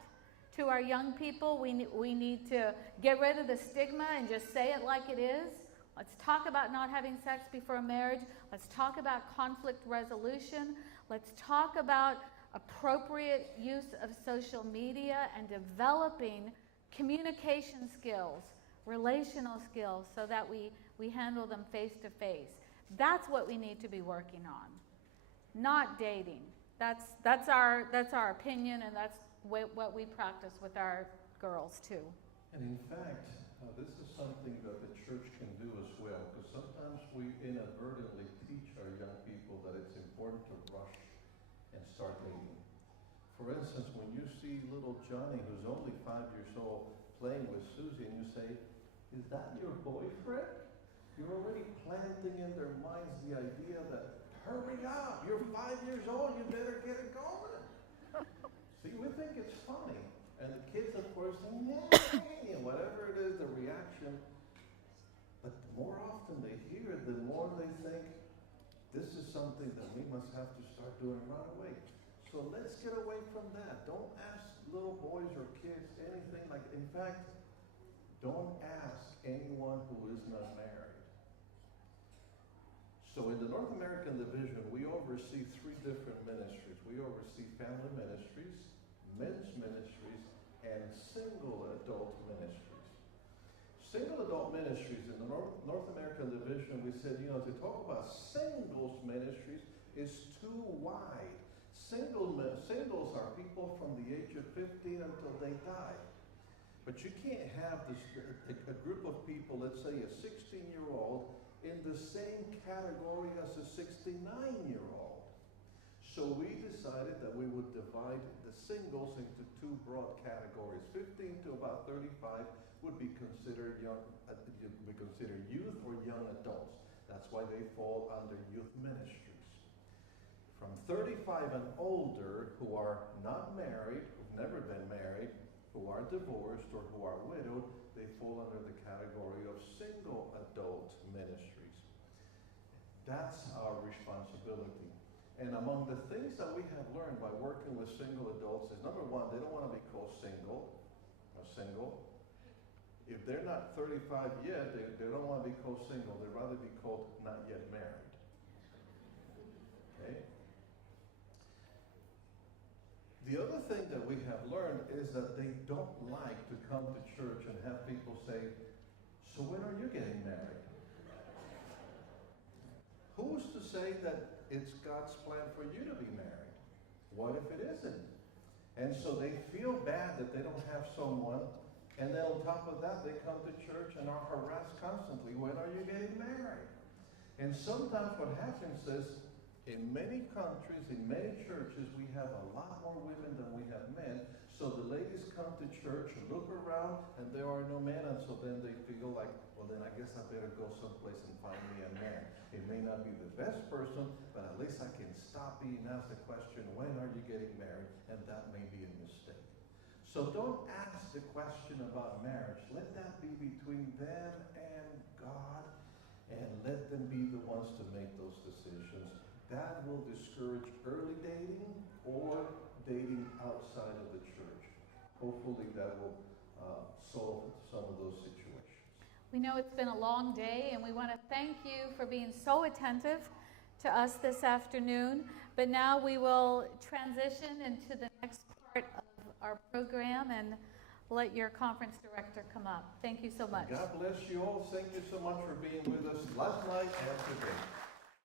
to our young people. We need to get rid of the stigma and just say it like it is. Let's talk about not having sex before marriage. Let's talk about conflict resolution. Let's talk about appropriate use of social media and developing communication skills, relational skills, so that we handle them face to face. That's what we need to be working on, not dating. That's our opinion, and that's what we practice with our girls too. And in fact, this is something that the church can do as well, because sometimes we inadvertently teach our young people that it's important to rush and start dating. For instance, when you see little Johnny, who's only 5 years old, playing with Susie, and you say, "Is that your boyfriend?" You're already planting in their minds the idea that, hurry up, you're 5 years old, you better get it going. See, we think it's funny. And the kids, of course, say, yeah, whatever it is, the reaction. But the more often they hear it, the more they think, this is something that we must have to start doing right away. So let's get away from that. Don't ask little boys or kids anything like, in fact, don't ask anyone who is not married. So in the North American division, we oversee 3 different ministries. We oversee family ministries, men's ministries, and single adult ministries. Single adult ministries in the North American division, we said, to talk about singles ministries is too wide. Singles are people from the age of 15 until they die. But you can't have a group of people, let's say a 16-year-old, in the same category as a 69-year-old. So we decided that we would divide the singles into two broad categories. 15 to about 35 would be considered youth or young adults. That's why they fall under youth ministries. From 35 and older, who are not married, who've never been married, who are divorced or who are widowed, they fall under the category of single adult ministries. That's our responsibility. And among the things that we have learned by working with single adults is, number one, they don't want to be called single or single. If they're not 35 yet, they don't want to be called single. They'd rather be called not yet married. Okay? The other thing that we have learned is that they don't like to come to church and have people say, so when are you getting married? Who's to say that it's God's plan for you to be married? What if it isn't? And so they feel bad that they don't have someone, and then on top of that, they come to church and are harassed constantly. When are you getting married? And sometimes what happens is, in many countries, in many churches, we have a lot more women than we have men. So the ladies come to church, look around, and there are no men, and so then they feel like, well, then I guess I better go someplace and find me a man. It may not be the best person, but at least I can stop being asked the question, when are you getting married? And that may be a mistake. So don't ask the question about marriage. Let that be between them and God, and let them be the ones to make those decisions. That will discourage early dating or dating outside of the church. Hopefully that will solve some of those situations. We know it's been a long day, and we want to thank you for being so attentive to us this afternoon. But now we will transition into the next part of our program and let your conference director come up. Thank you so much. God bless you all. Thank you so much for being with us last night and today.